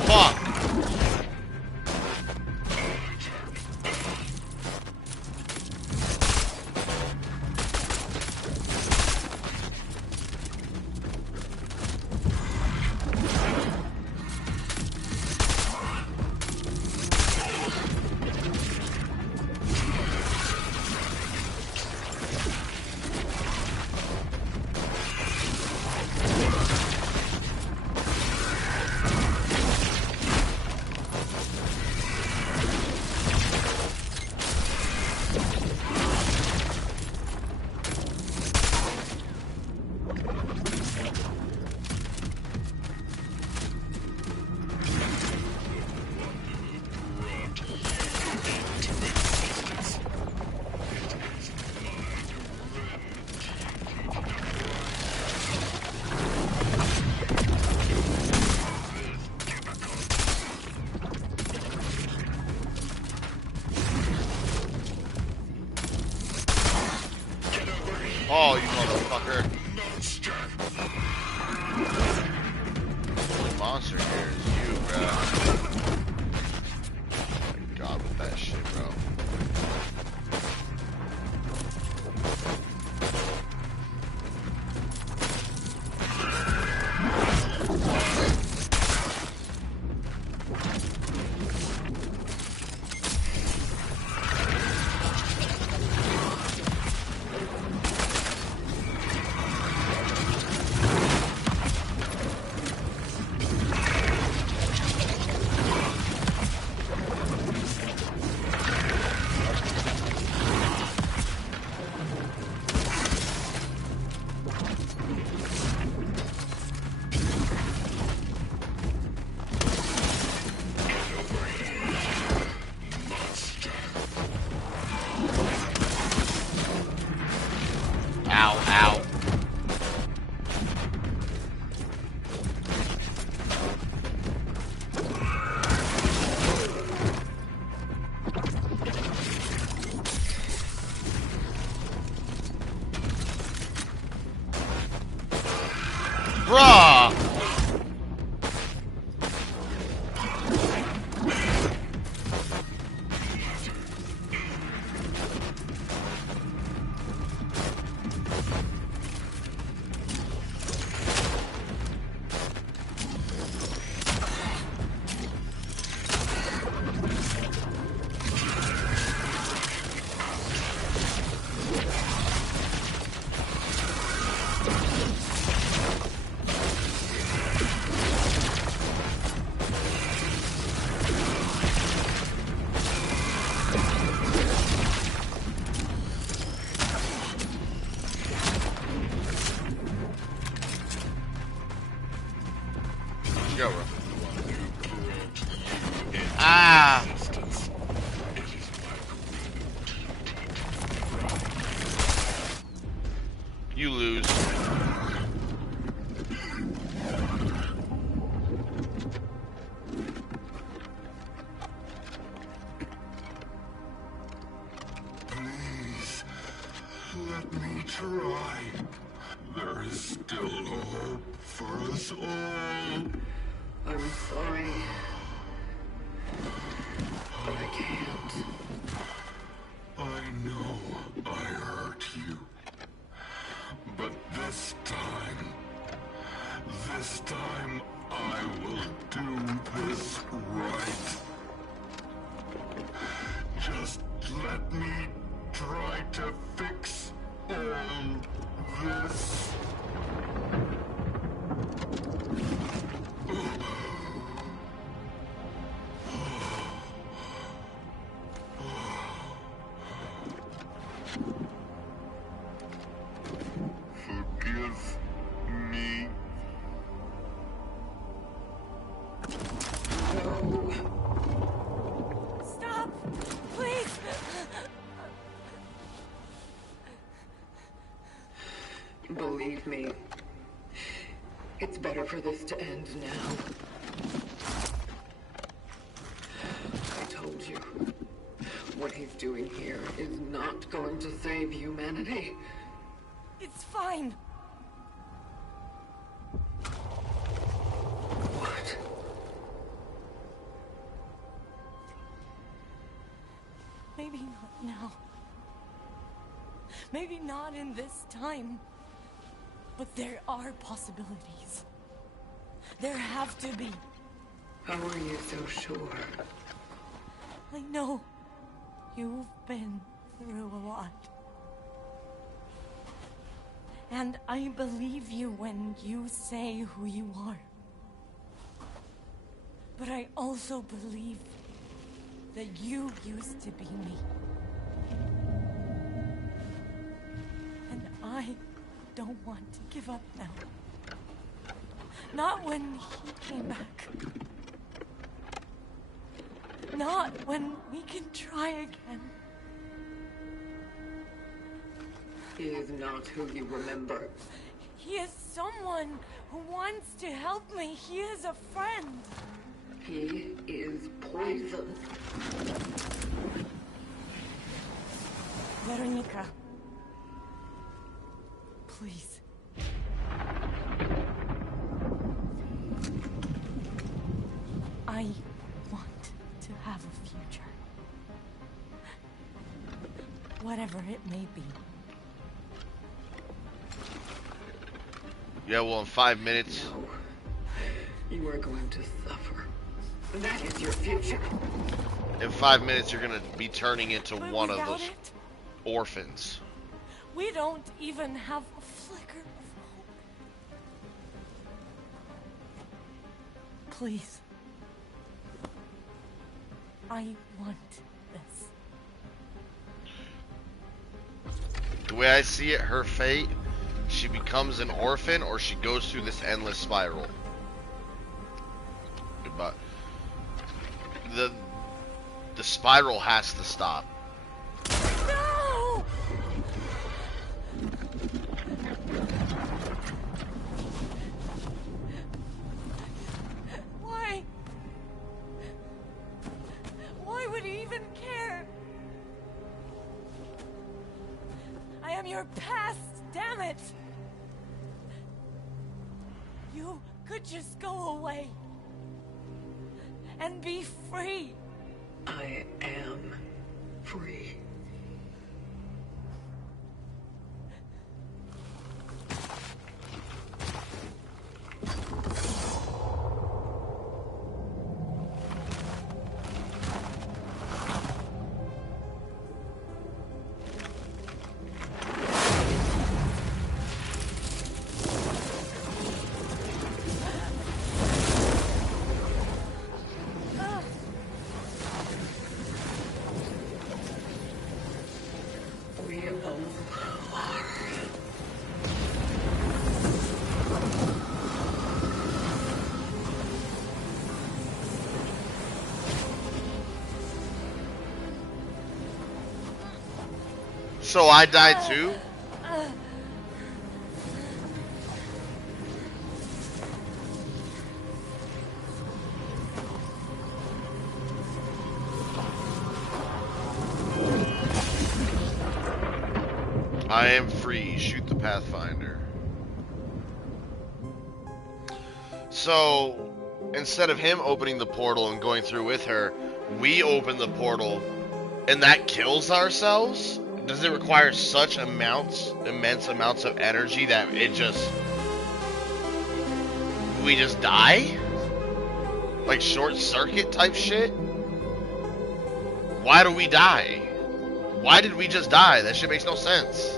fuck. Oh, you motherfucker. Only monster here is you, bro. Oh my god, with that shit, bro. Bruh! Go, bro. Ah! You lose. Please, let me try. There is still hope for us all. I'm sorry. But I can't. I know I hurt you. But this time I will do this right. Just let me try to fix all this. Forgive me. Stop! Please! Believe me, it's better for this to end now. I told you, what he's doing here is not going to save humanity. It's fine. What? Maybe not now. Maybe not in this time. But there are possibilities. There have to be. How are you so sure? I know. You've been through a lot. And I believe you when you say who you are. But I also believe that you used to be me. And I don't want to give up now. Not when he came back. Not when we can try again. He is not who you remember. He is someone who wants to help me. He is a friend. He is poison. Veronica. Please. I want to have a future. Whatever it may be. Yeah, well, in 5 minutes. No. You are going to suffer. That is your future. In 5 minutes, you're gonna be turning into But one of without those it, orphans. we don't even have a flicker of hope. Please. I want this. The way I see it, her fate, she becomes an orphan or she goes through this endless spiral. But the spiral has to stop. No! Why? Why would he even care? I am your past, damn it! could just go away and be free. I am free. We all are. So I died too? I am free. Shoot the Pathfinder. So, instead of him opening the portal and going through with her, we open the portal and that kills ourselves? Does it require such immense amounts of energy that we just die? Like short circuit type shit? Why do we die? Why did we just die? That shit makes no sense.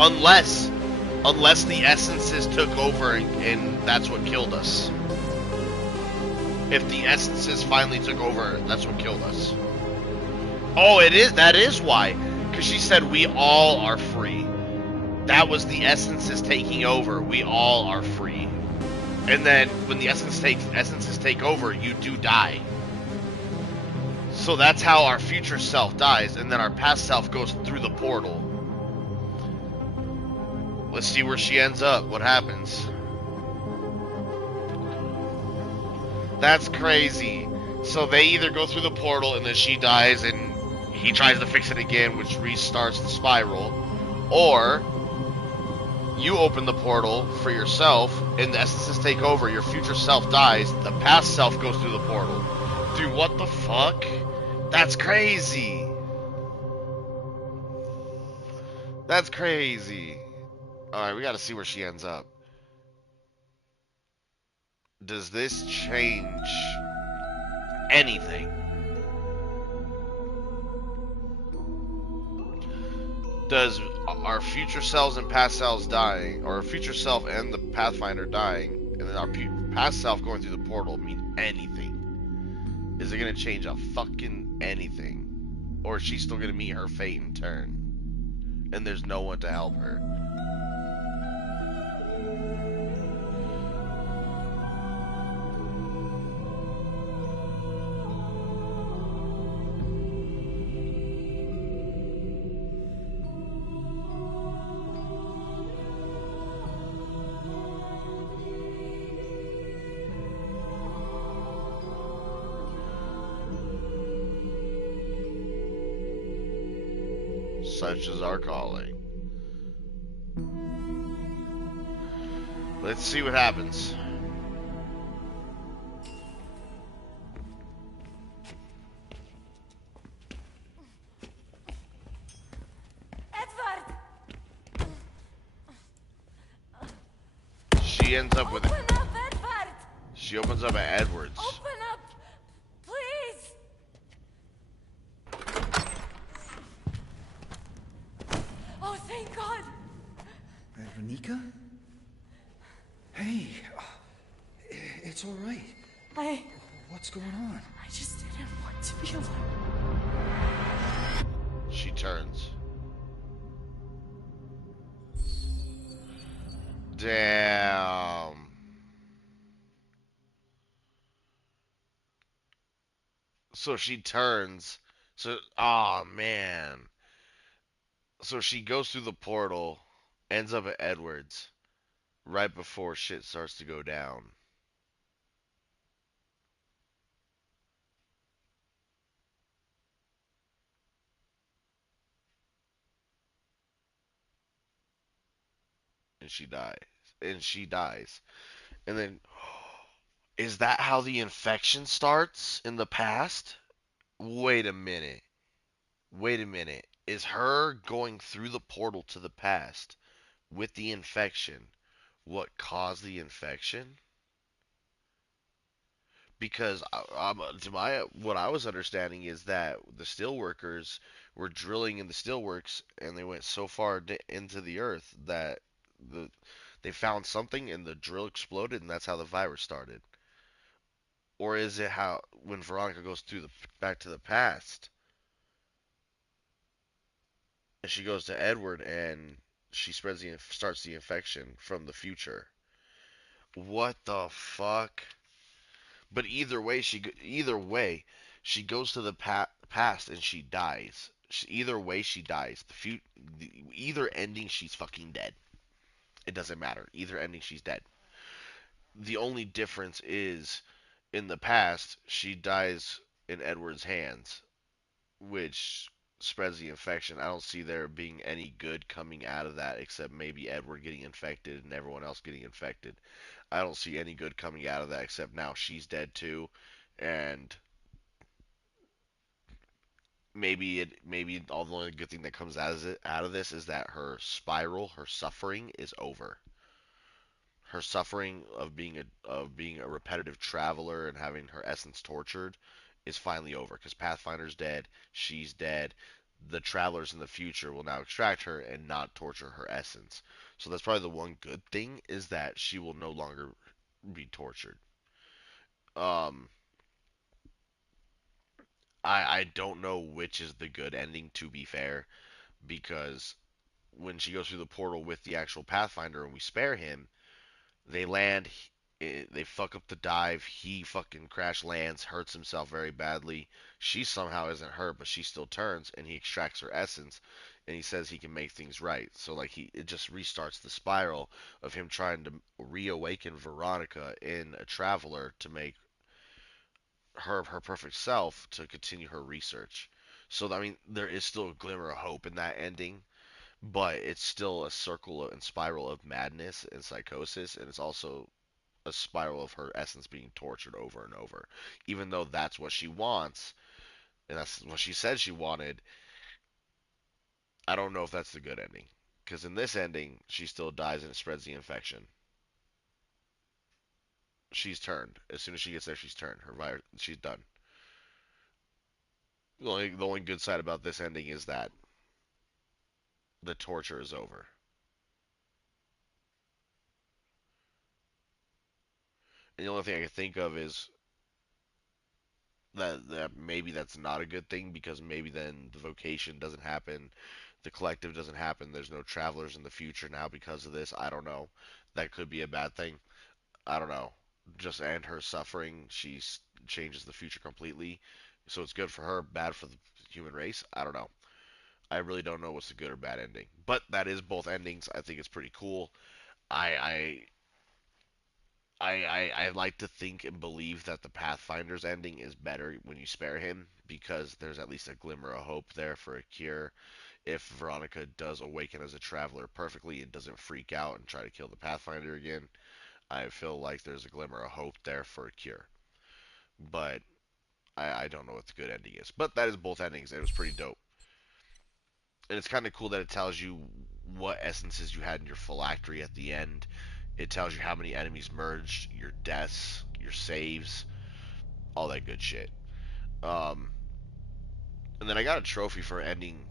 Unless the essences took over and that's what killed us. If the essences finally took over, that's what killed us. Oh, that is why. Because she said we all are free. That was the essences taking over. We all are free. And then when the essences take over, you do die. So that's how our future self dies, and then our past self goes through the portal. Let's see where she ends up. What happens? That's crazy. So they either go through the portal and then she dies and he tries to fix it again, which restarts the spiral, or you open the portal for yourself and the essences take over, your future self dies, the past self goes through the portal. Dude, what the fuck? That's crazy. That's crazy. Alright, we gotta see where she ends up. Does this change anything? Does our future selves and past selves dying, or our future self and the Pathfinder dying, and then our past self going through the portal mean anything? Is it gonna change a fucking anything? Or is she still gonna meet her fate in turn? And there's no one to help her? Such is our calling. Let's see what happens. Edward! She ends up with. Open up, Edward! She opens up at Edwards. Open up! Please! Oh, thank God! Veronica? Hey, it's all right. I What's going on? just didn't want to be alone. She turns. Damn. So she turns. So, oh man. So she goes through the portal, ends up at Edwards, right before shit starts to go down. and she dies. And then, is that how the infection starts in the past? Wait a minute. Wait a minute. Is her going through the portal to the past with the infection what caused the infection? Because to my what I was understanding is that the steelworkers were drilling in the steelworks and they went so far into the earth that the they found something and the drill exploded and that's how the virus started. Or is it how when Veronica goes through the back to the past and she goes to Edward and she starts the infection from the future? What the fuck? But either way, she goes to the past and she dies. Either way, she dies. Either ending, she's fucking dead. It doesn't matter. Either ending, she's dead. The only difference is in the past, she dies in Edward's hands, which spreads the infection. I don't see there being any good coming out of that except maybe Edward getting infected and everyone else getting infected. I don't see any good coming out of that except now she's dead too, and maybe all the only good thing that comes out of this is that her suffering is over. Her suffering of being a repetitive traveler and having her essence tortured is finally over because Pathfinder's dead, she's dead. The travelers in the future will now extract her and not torture her essence. So that's probably the one good thing is that she will no longer be tortured. Um, I don't know which is the good ending to be fair because when she goes through the portal with the actual Pathfinder and we spare him, they land, they fuck up the dive, he fucking crash lands, hurts himself very badly. She somehow isn't hurt, but she still turns and he extracts her essence and he says he can make things right. So like it just restarts the spiral of him trying to reawaken Veronica in a traveler to make her perfect self to continue her research. So I mean, there is still a glimmer of hope in that ending, but it's still a circle and spiral of madness and psychosis, and it's also a spiral of her essence being tortured over and over. Even though that's what she wants, and that's what she said she wanted, I don't know if that's the good ending. Because in this ending, she still dies and it spreads the infection. She's turned. As soon as she gets there, she's turned. She's done. The only good side about this ending is that the torture is over. And the only thing I can think of is that maybe that's not a good thing because maybe then the vocation doesn't happen, the collective doesn't happen. There's no travelers in the future now because of this. I don't know. That could be a bad thing. I don't know. Just and her suffering, changes the future completely. So it's good for her, bad for the human race. I don't know. I really don't know what's the good or bad ending. But that is both endings. I think it's pretty cool. I I like to think and believe that the Pathfinder's ending is better when you spare him because there's at least a glimmer of hope there for a cure. If Veronica does awaken as a traveler perfectly and doesn't freak out and try to kill the Pathfinder again, I feel like there's a glimmer of hope there for a cure. But I don't know what the good ending is. But that is both endings. It was pretty dope. And it's kind of cool that it tells you what essences you had in your phylactery at the end. It tells you how many enemies merged, your deaths, your saves, all that good shit. Um, and then I got a trophy for ending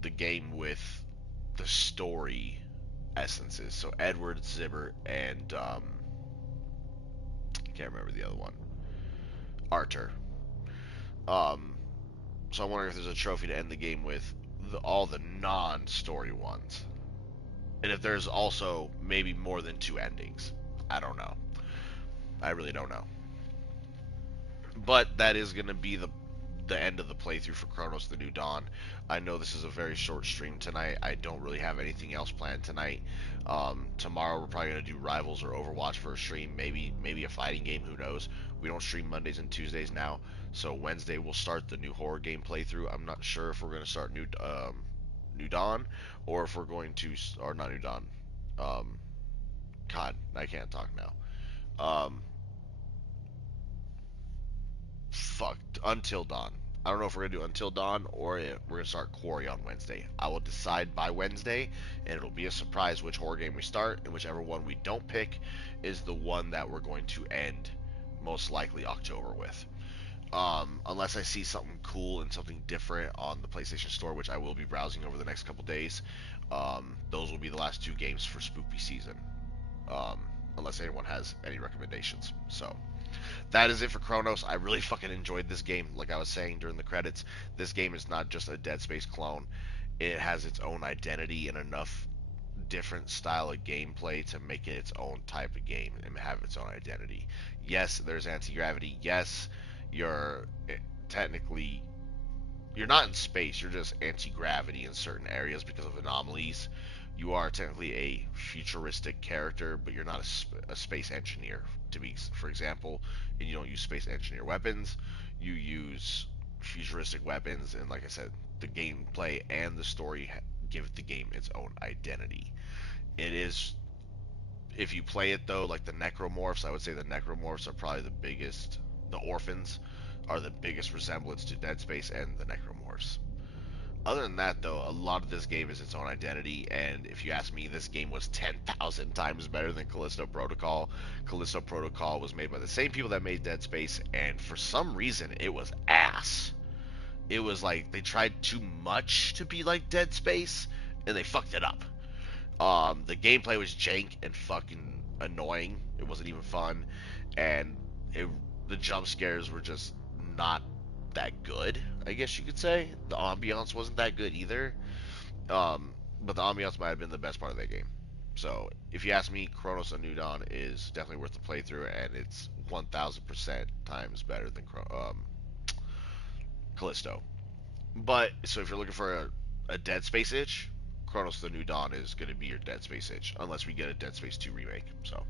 the game with the story essences. So Edward, Zibber, and I can't remember the other one, Arter. Um, so I'm wondering if there's a trophy to end the game with all the non-story ones, and if there's also maybe more than two endings. I don't know. I really don't know. But that is going to be the end of the playthrough for Cronos: The New Dawn. I know this is a very short stream tonight. I don't really have anything else planned tonight. Tomorrow we're probably gonna do Rivals or Overwatch for a stream. Maybe a fighting game. Who knows? We don't stream Mondays and Tuesdays now, so Wednesday we'll start the new horror game playthrough. I'm not sure if we're gonna start New Dawn or if we're going to or not New Dawn. Um, God, I can't talk now. Um, Fuck. Until Dawn. I don't know if we're gonna do Until Dawn or if we're gonna start Quarry on Wednesday. I will decide by Wednesday, and it'll be a surprise which horror game we start, and whichever one we don't pick is the one that we're going to end most likely October with. Unless I see something cool and something different on the PlayStation Store, which I will be browsing over the next couple days. Those will be the last two games for Spoopy season. Um, unless anyone has any recommendations. So that is it for Cronos. I really fucking enjoyed this game. Like I was saying during the credits, this game is not just a Dead Space clone. It has its own identity and enough different style of gameplay to make it its own type of game and have its own identity. Yes, there's anti-gravity. Yes, you're technically you're not in space. You're just anti-gravity in certain areas because of anomalies. You are technically a futuristic character, but you're not a space engineer. To be, for example, and you don't use space engineer weapons. You use futuristic weapons, and like I said, the gameplay and the story give the game its own identity. It is, if you play it though, like the necromorphs, I would say the necromorphs are probably the biggest. The orphans are the biggest resemblance to Dead Space and the necromorphs. Other than that, though, a lot of this game is its own identity, and if you ask me, this game was 10,000 times better than Callisto Protocol. Callisto Protocol was made by the same people that made Dead Space, and for some reason, it was ass. It was like they tried too much to be like Dead Space, and they fucked it up. The gameplay was jank and fucking annoying. It wasn't even fun, and it, the jump scares were just not that good. I guess you could say the ambiance wasn't that good either. But the ambiance might have been the best part of that game. So if you ask me, Chronos: A New Dawn is definitely worth the playthrough, and it's 1,000% times better than Callisto. But so if you're looking for a Dead Space itch, Chronos: The New Dawn is going to be your Dead Space itch, unless we get a Dead Space 2 remake. So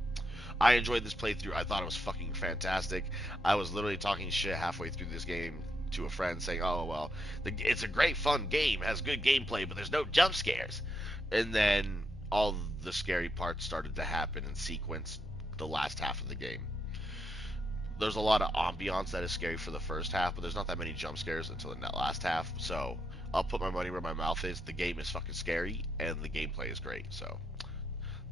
I enjoyed this playthrough. I thought it was fucking fantastic. I was literally talking shit halfway through this game to a friend, saying, "Oh well, it's a great fun game, has good gameplay, but there's no jump scares." And then all the scary parts started to happen in sequence the last half of the game. There's a lot of ambiance that is scary for the first half, but there's not that many jump scares until the last half. So I'll put my money where my mouth is. The game is fucking scary, and the gameplay is great. So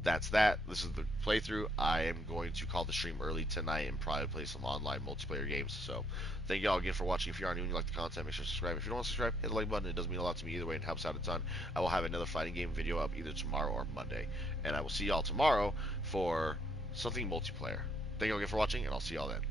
that's that. This is the playthrough. I am going to call the stream early tonight and probably play some online multiplayer games. So thank y'all again for watching. If you are new and you like the content, make sure to subscribe. If you don't want to subscribe, hit the like button. It doesn't mean a lot to me either way and helps out a ton. I will have another fighting game video up either tomorrow or Monday. And I will see y'all tomorrow for something multiplayer. Thank y'all again for watching, and I'll see y'all then.